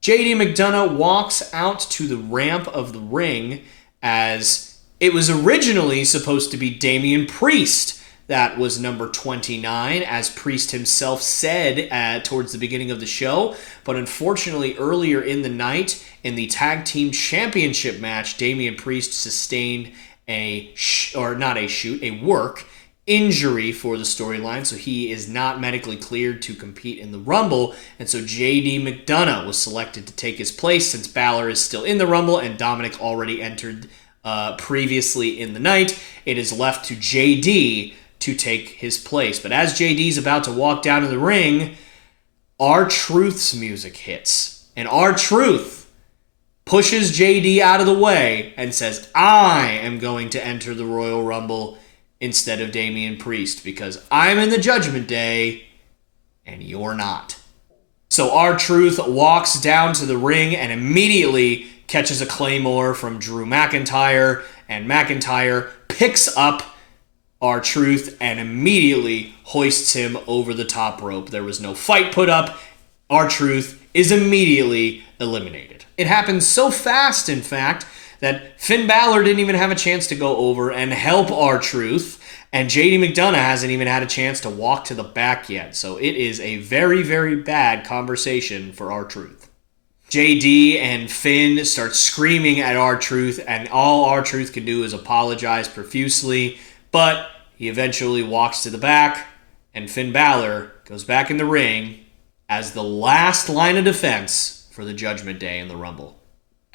J.D. McDonough walks out to the ramp of the ring as it was originally supposed to be Damian Priest that was number 29, as Priest himself said towards the beginning of the show. But unfortunately, earlier in the night, in the Tag Team Championship match, Damian Priest sustained a work injury for the storyline, so he is not medically cleared to compete in the Rumble, and so J.D. McDonough was selected to take his place since Balor is still in the Rumble and Dominic already entered previously in the night. It is left to J.D. to take his place. But as JD's about to walk down to the ring, R-Truth's music hits. And R-Truth pushes JD out of the way and says, I am going to enter the Royal Rumble instead of Damian Priest because I'm in the Judgment Day and you're not. So R-Truth walks down to the ring and immediately catches a Claymore from Drew McIntyre, and McIntyre picks up R-Truth and immediately hoists him over the top rope. There was no fight put up. R-Truth is immediately eliminated. It happened so fast, in fact, that Finn Balor didn't even have a chance to go over and help R-Truth, and JD McDonough hasn't even had a chance to walk to the back yet. So it is a very, very bad conversation for R-Truth. JD and Finn start screaming at R-Truth, and all R-Truth can do is apologize profusely, but he eventually walks to the back, and Finn Balor goes back in the ring as the last line of defense for the Judgment Day in the Rumble.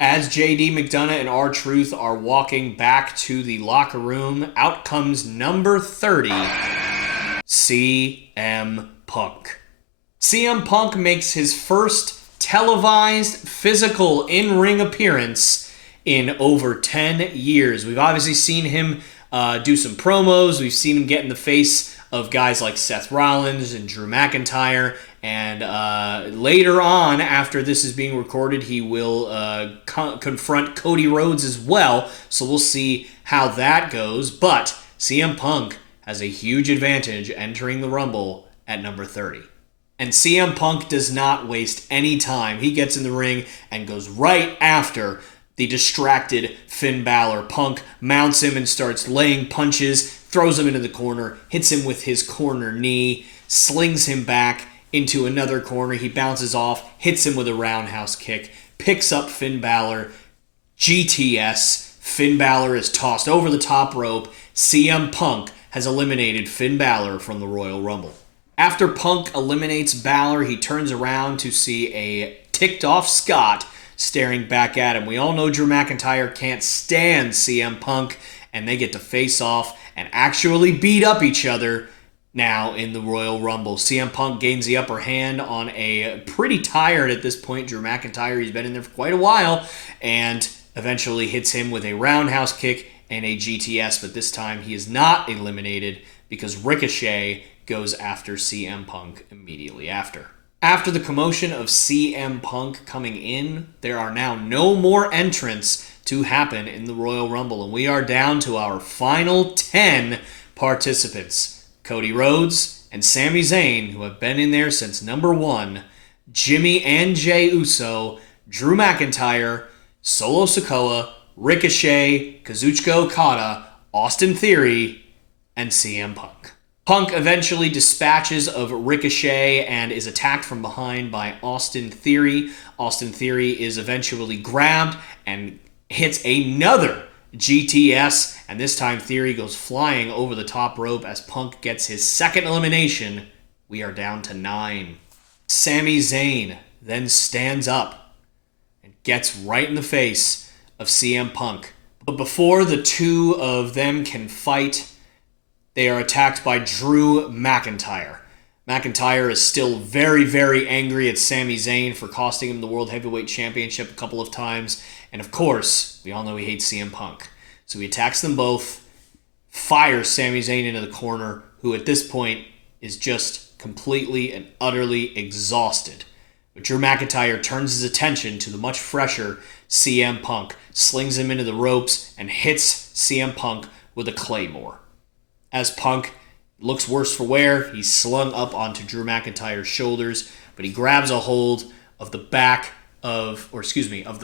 As JD McDonough and R-Truth are walking back to the locker room, out comes number 30, CM Punk. CM Punk makes his first televised physical in-ring appearance in over 10 years. We've obviously seen him do some promos. We've seen him get in the face of guys like Seth Rollins and Drew McIntyre. And later on, after this is being recorded, he will confront Cody Rhodes as well. So we'll see how that goes. But CM Punk has a huge advantage entering the Rumble at number 30. And CM Punk does not waste any time. He gets in the ring and goes right after the distracted Finn Balor. Punk mounts him and starts laying punches, throws him into the corner, hits him with his corner knee, slings him back into another corner. He bounces off, hits him with a roundhouse kick, picks up Finn Balor, GTS. Finn Balor is tossed over the top rope. CM Punk has eliminated Finn Balor from the Royal Rumble. After Punk eliminates Balor, he turns around to see a ticked-off Scott staring back at him. We all know Drew McIntyre can't stand CM Punk, and they get to face off and actually beat up each other now in the Royal Rumble. CM Punk gains the upper hand on a pretty tired at this point Drew McIntyre. He's been in there for quite a while, and eventually hits him with a roundhouse kick and a GTS, but this time he is not eliminated because Ricochet goes after CM Punk immediately after. After the commotion of CM Punk coming in, there are now no more entrants to happen in the Royal Rumble, and we are down to our final 10 participants. Cody Rhodes and Sami Zayn, who have been in there since number 1, Jimmy and Jey Uso, Drew McIntyre, Solo Sikoa, Ricochet, Kazuchika Okada, Austin Theory, and CM Punk. Punk eventually dispatches of Ricochet and is attacked from behind by Austin Theory. Austin Theory is eventually grabbed and hits another GTS, and this time Theory goes flying over the top rope as Punk gets his second elimination. We are down to 9. Sami Zayn then stands up and gets right in the face of CM Punk. But before the two of them can fight, they are attacked by Drew McIntyre. McIntyre is still very, very angry at Sami Zayn for costing him the World Heavyweight Championship a couple of times. And of course, we all know he hates CM Punk. So he attacks them both, fires Sami Zayn into the corner, who at this point is just completely and utterly exhausted. But Drew McIntyre turns his attention to the much fresher CM Punk, slings him into the ropes, and hits CM Punk with a Claymore. As Punk looks worse for wear, he's slung up onto Drew McIntyre's shoulders, but he grabs a hold of the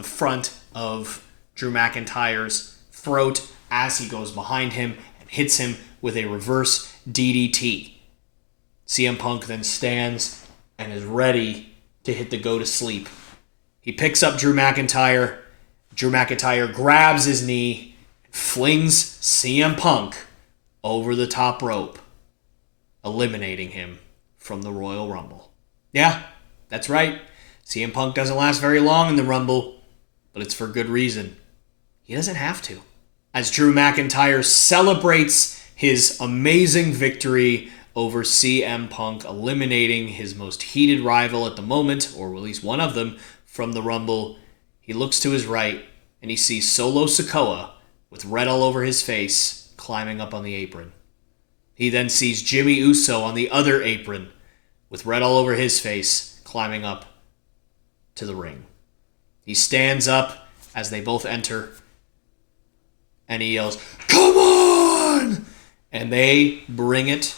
front of Drew McIntyre's throat as he goes behind him and hits him with a reverse DDT. CM Punk then stands and is ready to hit the go to sleep. He picks up Drew McIntyre. Drew McIntyre grabs his knee and flings CM Punk over the top rope, eliminating him from the Royal Rumble. Yeah, that's right. CM Punk doesn't last very long in the Rumble, but it's for good reason. He doesn't have to. As Drew McIntyre celebrates his amazing victory over CM Punk, eliminating his most heated rival at the moment, or at least one of them, from the Rumble, he looks to his right and he sees Solo Sikoa with red all over his face climbing up on the apron. He then sees Jimmy Uso on the other apron with red all over his face climbing up to the ring. He stands up as they both enter, and he yells, "Come on!" And they bring it,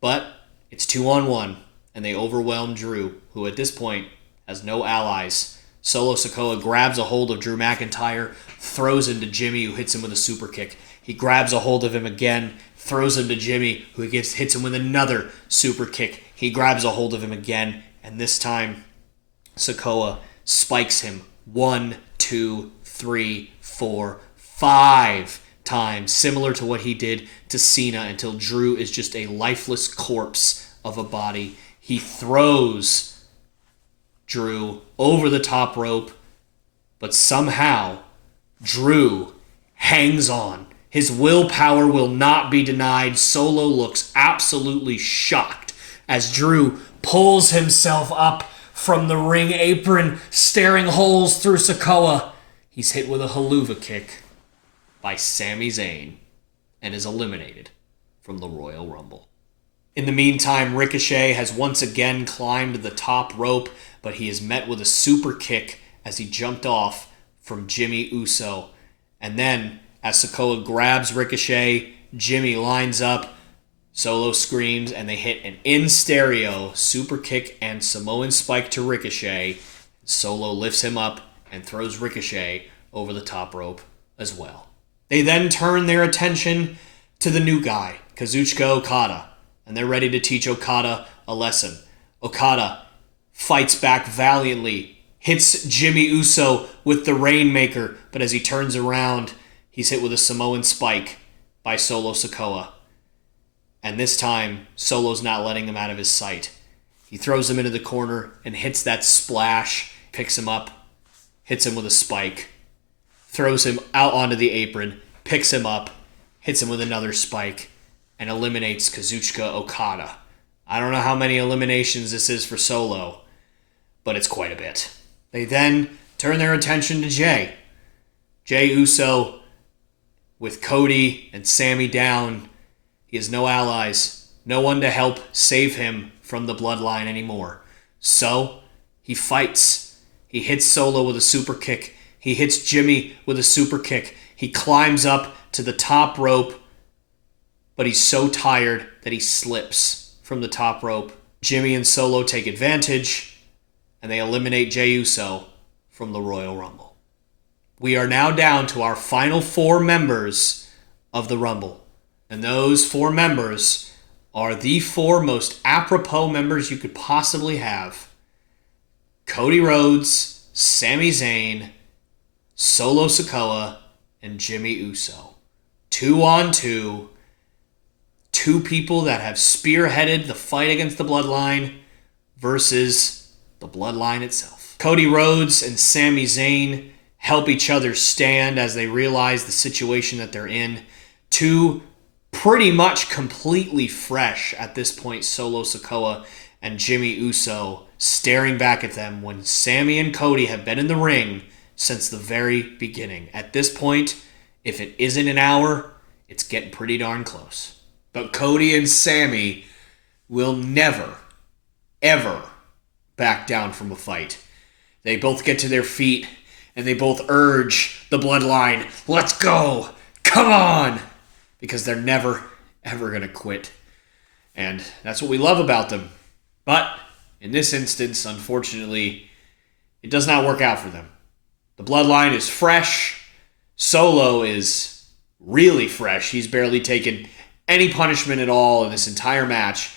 but it's 2-on-1, and they overwhelm Drew, who at this point has no allies. Solo Sikoa grabs a hold of Drew McIntyre, throws him to Jimmy, who hits him with a super kick. He grabs a hold of him again, throws him to Jimmy, who hits him with another super kick. He grabs a hold of him again, and this time Sikoa spikes him 1, 2, 3, 4, 5 times, similar to what he did to Cena, until Drew is just a lifeless corpse of a body. He throws Drew over the top rope, but somehow Drew hangs on. His willpower will not be denied. Solo looks absolutely shocked as Drew pulls himself up from the ring apron, staring holes through Sikoa. He's hit with a haluva kick by Sami Zayn and is eliminated from the Royal Rumble. In the meantime, Ricochet has once again climbed the top rope, but he is met with a super kick as he jumped off from Jimmy Uso. And then, as Sikoa grabs Ricochet, Jimmy lines up, Solo screams, and they hit an in-stereo super kick and Samoan spike to Ricochet. Solo lifts him up and throws Ricochet over the top rope as well. They then turn their attention to the new guy, Kazuchika Okada, and they're ready to teach Okada a lesson. Okada fights back valiantly, hits Jimmy Uso with the Rainmaker, but as he turns around, he's hit with a Samoan spike by Solo Sikoa. And this time, Solo's not letting him out of his sight. He throws him into the corner and hits that splash, picks him up, hits him with a spike, throws him out onto the apron, picks him up, hits him with another spike, and eliminates Kazuchika Okada. I don't know how many eliminations this is for Solo, but it's quite a bit. They then turn their attention to Jey. Jey Uso, with Cody and Sami down, he has no allies, no one to help save him from the bloodline anymore. So, he fights. He hits Solo with a super kick. He hits Jimmy with a super kick. He climbs up to the top rope, but he's so tired that he slips from the top rope. Jimmy and Solo take advantage, and they eliminate Jey Uso from the Royal Rumble. We are now down to our final 4 members of the Rumble. And those 4 members are the 4 most apropos members you could possibly have. Cody Rhodes, Sami Zayn, Solo Sikoa, and Jimmy Uso. 2-on-2. 2 people that have spearheaded the fight against the Bloodline versus the Bloodline itself. Cody Rhodes and Sami Zayn help each other stand as they realize the situation that they're in. 2 pretty much completely fresh at this point Solo Sikoa and Jimmy Uso staring back at them when Sami and Cody have been in the ring since the very beginning. At this point, if it isn't an hour, it's getting pretty darn close. But Cody and Sami will never, ever back down from a fight. They both get to their feet and they both urge the Bloodline, "Let's go! Come on!" Because they're never, ever going to quit. And that's what we love about them. But in this instance, unfortunately, it does not work out for them. The Bloodline is fresh. Solo is really fresh. He's barely taken any punishment at all in this entire match.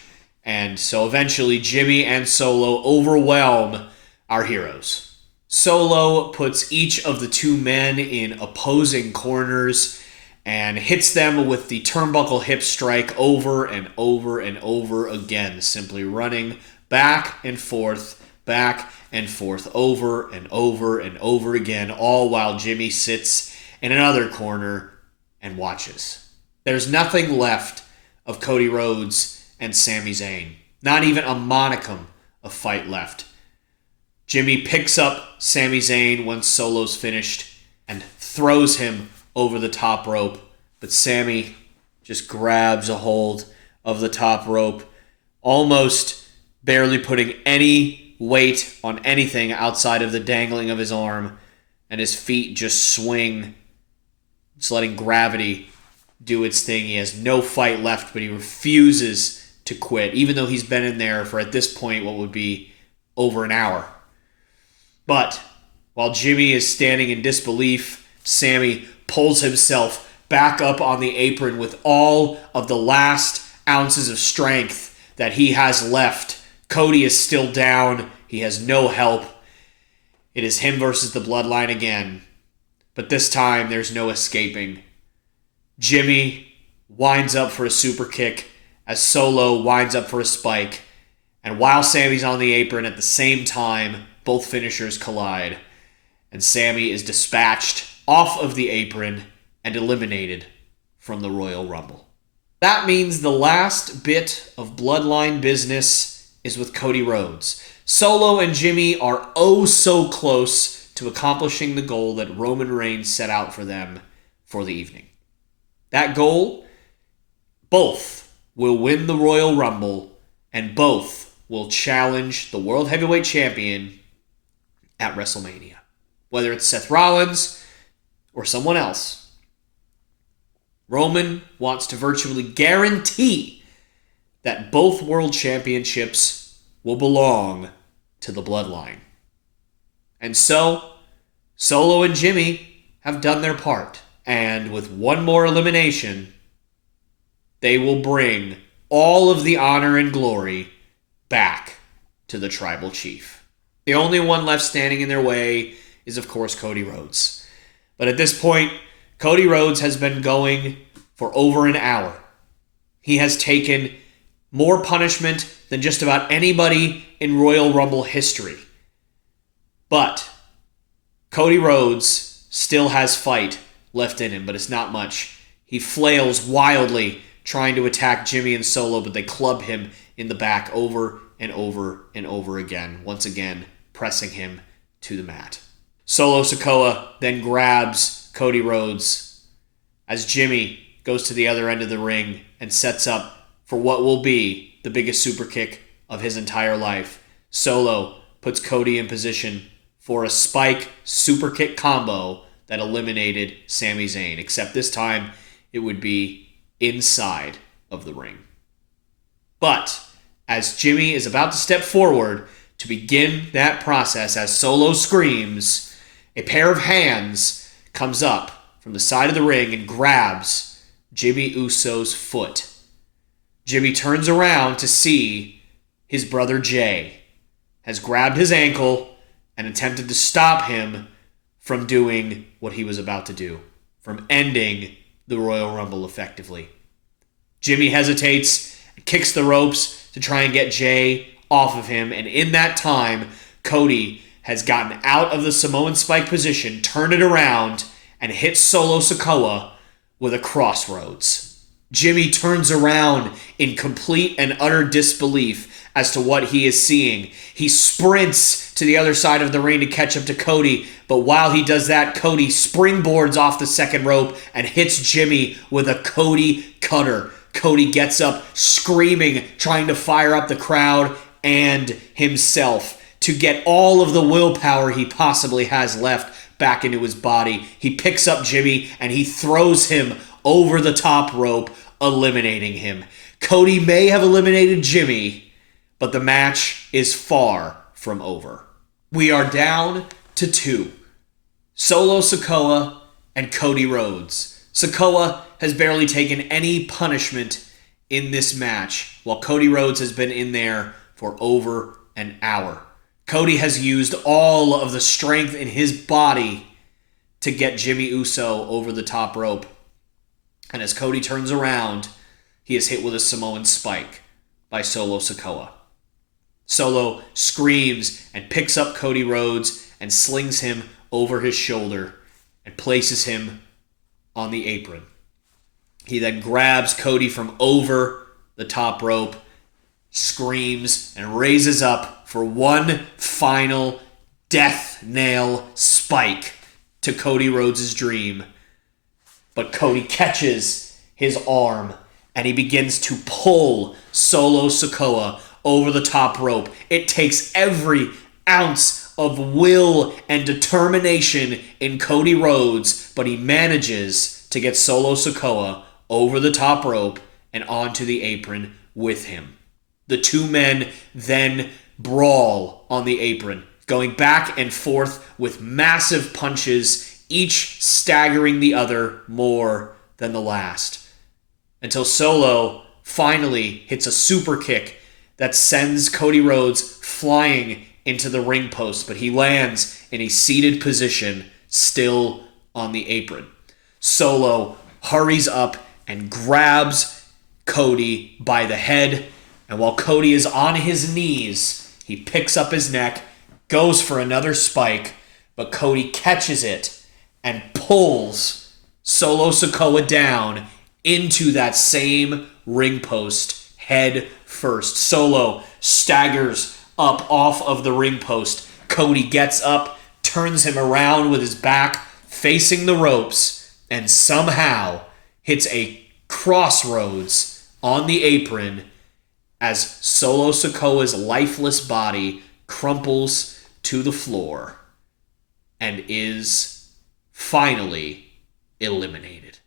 And so eventually, Jimmy and Solo overwhelm our heroes. Solo puts each of the 2 men in opposing corners and hits them with the turnbuckle hip strike over and over and over again, simply running back and forth, over and over and over again, all while Jimmy sits in another corner and watches. There's nothing left of Cody Rhodes and Sami Zayn. Not even a monicum of fight left. Jimmy picks up Sami Zayn once Solo's finished and throws him over the top rope, but Sami just grabs a hold of the top rope, almost barely putting any weight on anything outside of the dangling of his arm, and his feet just swing, just letting gravity do its thing. He has no fight left, but he refuses to quit, even though he's been in there for, at this point, what would be over an hour. But while Jimmy is standing in disbelief, Sammy pulls himself back up on the apron with all of the last ounces of strength that he has left. Cody is still down. He has no help. It is him versus the Bloodline again. But this time, there's no escaping. Jimmy winds up for a super kick as Solo winds up for a spike. And while Sammy's on the apron at the same time, both finishers collide. And Sammy is dispatched off of the apron and eliminated from the Royal Rumble. That means the last bit of Bloodline business is with Cody Rhodes. Solo and Jimmy are oh so close to accomplishing the goal that Roman Reigns set out for them for the evening. That goal, both will win the Royal Rumble and both will challenge the World Heavyweight Champion at WrestleMania. Whether it's Seth Rollins or someone else, Roman wants to virtually guarantee that both world championships will belong to the Bloodline. And so, Solo and Jimmy have done their part. And with one more elimination, they will bring all of the honor and glory back to the Tribal Chief. The only one left standing in their way is, of course, Cody Rhodes. But at this point, Cody Rhodes has been going for over an hour. He has taken more punishment than just about anybody in Royal Rumble history. But Cody Rhodes still has fight left in him, but it's not much. He flails wildly trying to attack Jimmy and Solo, but they club him in the back over and over and over again, once again pressing him to the mat. Solo Sikoa then grabs Cody Rhodes as Jimmy goes to the other end of the ring and sets up for what will be the biggest super kick of his entire life. Solo puts Cody in position for a spike super kick combo that eliminated Sami Zayn, except this time it would be inside of the ring. But as Jimmy is about to step forward to begin that process, as Solo screams, a pair of hands comes up from the side of the ring and grabs Jimmy Uso's foot. Jimmy turns around to see his brother Jay has grabbed his ankle and attempted to stop him from doing what he was about to do, from ending the Royal Rumble effectively. Jimmy hesitates, kicks the ropes to try and get Jay off of him, and in that time, Cody has gotten out of the Samoan spike position, turned it around, and hit Solo Sikoa with a crossroads. Jimmy turns around in complete and utter disbelief as to what he is seeing. He sprints to the other side of the ring to catch up to Cody, but while he does that, Cody springboards off the second rope and hits Jimmy with a Cody cutter. Cody gets up screaming, trying to fire up the crowd and himself to get all of the willpower he possibly has left back into his body. He picks up Jimmy and he throws him over the top rope, eliminating him. Cody may have eliminated Jimmy, but the match is far from over. We are down to 2. Solo Sikoa and Cody Rhodes. Sikoa has barely taken any punishment in this match, while Cody Rhodes has been in there for over an hour. Cody has used all of the strength in his body to get Jimmy Uso over the top rope. And as Cody turns around, he is hit with a Samoan spike by Solo Sikoa. Solo screams and picks up Cody Rhodes and slings him over his shoulder and places him on the apron. He then grabs Cody from over the top rope, screams, and raises up for one final death nail spike to Cody Rhodes' dream. But Cody catches his arm and he begins to pull Solo Sikoa over the top rope. It takes every ounce of will and determination in Cody Rhodes, but he manages to get Solo Sikoa over the top rope and onto the apron with him. The two men then brawl on the apron, going back and forth with massive punches, each staggering the other more than the last, until Solo finally hits a super kick that sends Cody Rhodes flying into the ring post, but he lands in a seated position, still on the apron. Solo hurries up and grabs Cody by the head, and while Cody is on his knees, he picks up his neck, goes for another spike, but Cody catches it and pulls Solo Sikoa down into that same ring post head first. Solo staggers up off of the ring post. Cody gets up, turns him around with his back facing the ropes, and somehow hits a crossroads on the apron as Solo Sikoa's lifeless body crumples to the floor and is finally eliminated.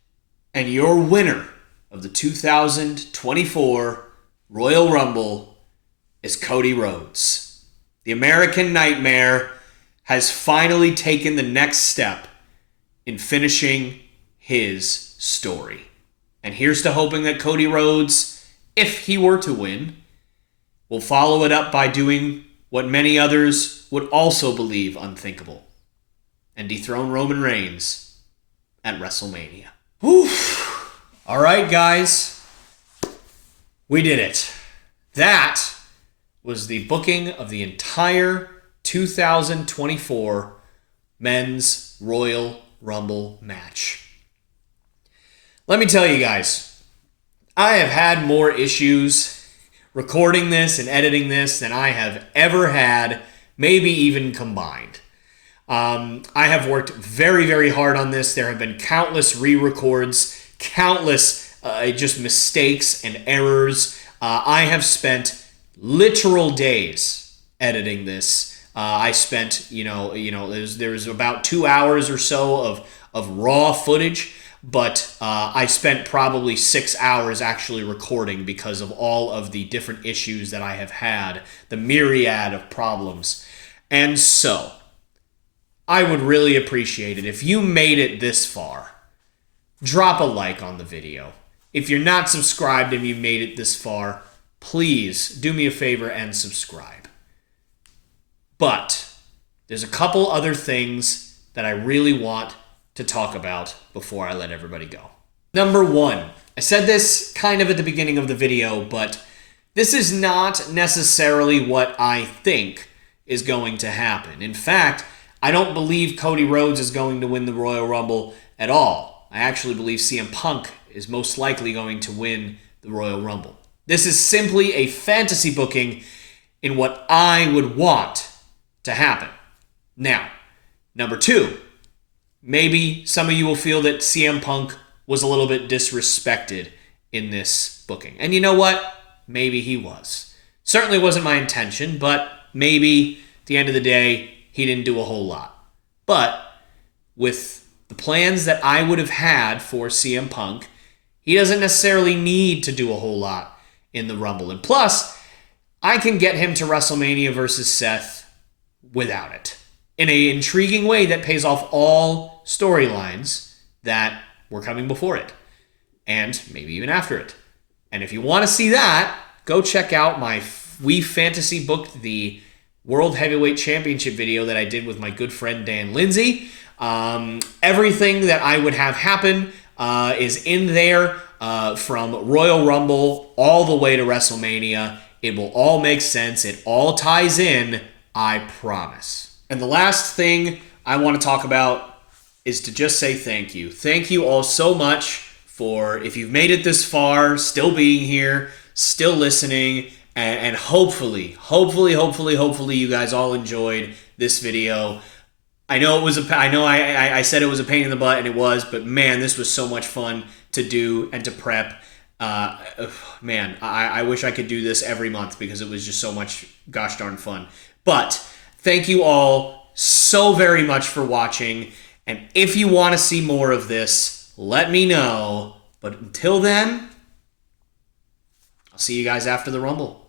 And your winner of the 2024 Royal Rumble is Cody Rhodes. The American Nightmare has finally taken the next step in finishing his story. And here's to hoping that Cody Rhodes, if he were to win, will follow it up by doing what many others would also believe unthinkable and dethrone Roman Reigns at WrestleMania. Whew. All right, guys. We did it. That was the booking of the entire 2024 Men's Royal Rumble match. Let me tell you guys, I have had more issues recording this and editing this than I have ever had, maybe even combined. I have worked very, very hard on this. There have been countless re-records, countless just mistakes and errors. I have spent literal days editing this. I spent, there was about 2 hours or so of raw footage, but I spent probably 6 hours actually recording because of all of the different issues that I have had, the myriad of problems. And so, I would really appreciate it if you made it this far. Drop a like on the video. If you're not subscribed and you made it this far, please do me a favor and subscribe. But there's a couple other things that I really want to talk about before I let everybody go. Number one, I said this kind of at the beginning of the video, but this is not necessarily what I think is going to happen. In fact, I don't believe Cody Rhodes is going to win the Royal Rumble at all. I actually believe CM Punk is most likely going to win the Royal Rumble. This is simply a fantasy booking in what I would want to happen. Now, number two, maybe some of you will feel that CM Punk was a little bit disrespected in this booking. And you know what? Maybe he was. Certainly wasn't my intention, but maybe at the end of the day, he didn't do a whole lot. But with the plans that I would have had for CM Punk, he doesn't necessarily need to do a whole lot in the Rumble. And plus, I can get him to WrestleMania versus Seth without it, in an intriguing way that pays off all storylines that were coming before it, and maybe even after it. And if you want to see that, go check out my We Fantasy Booked the World Heavyweight Championship video that I did with my good friend Dan Lindsay. Everything that I would have happen is in there, from Royal Rumble all the way to WrestleMania. It will all make sense. It all ties in, I promise. And the last thing I want to talk about is to just say thank you. Thank you all so much for, if you've made it this far, still being here, still listening, and hopefully you guys all enjoyed this video. I know I said it was a pain in the butt, and it was, but man, this was so much fun to do and to prep. Uh, Man, I wish I could do this every month because it was just so much gosh darn fun. But thank you all so very much for watching. And if you want to see more of this, let me know. But until then, I'll see you guys after the Rumble.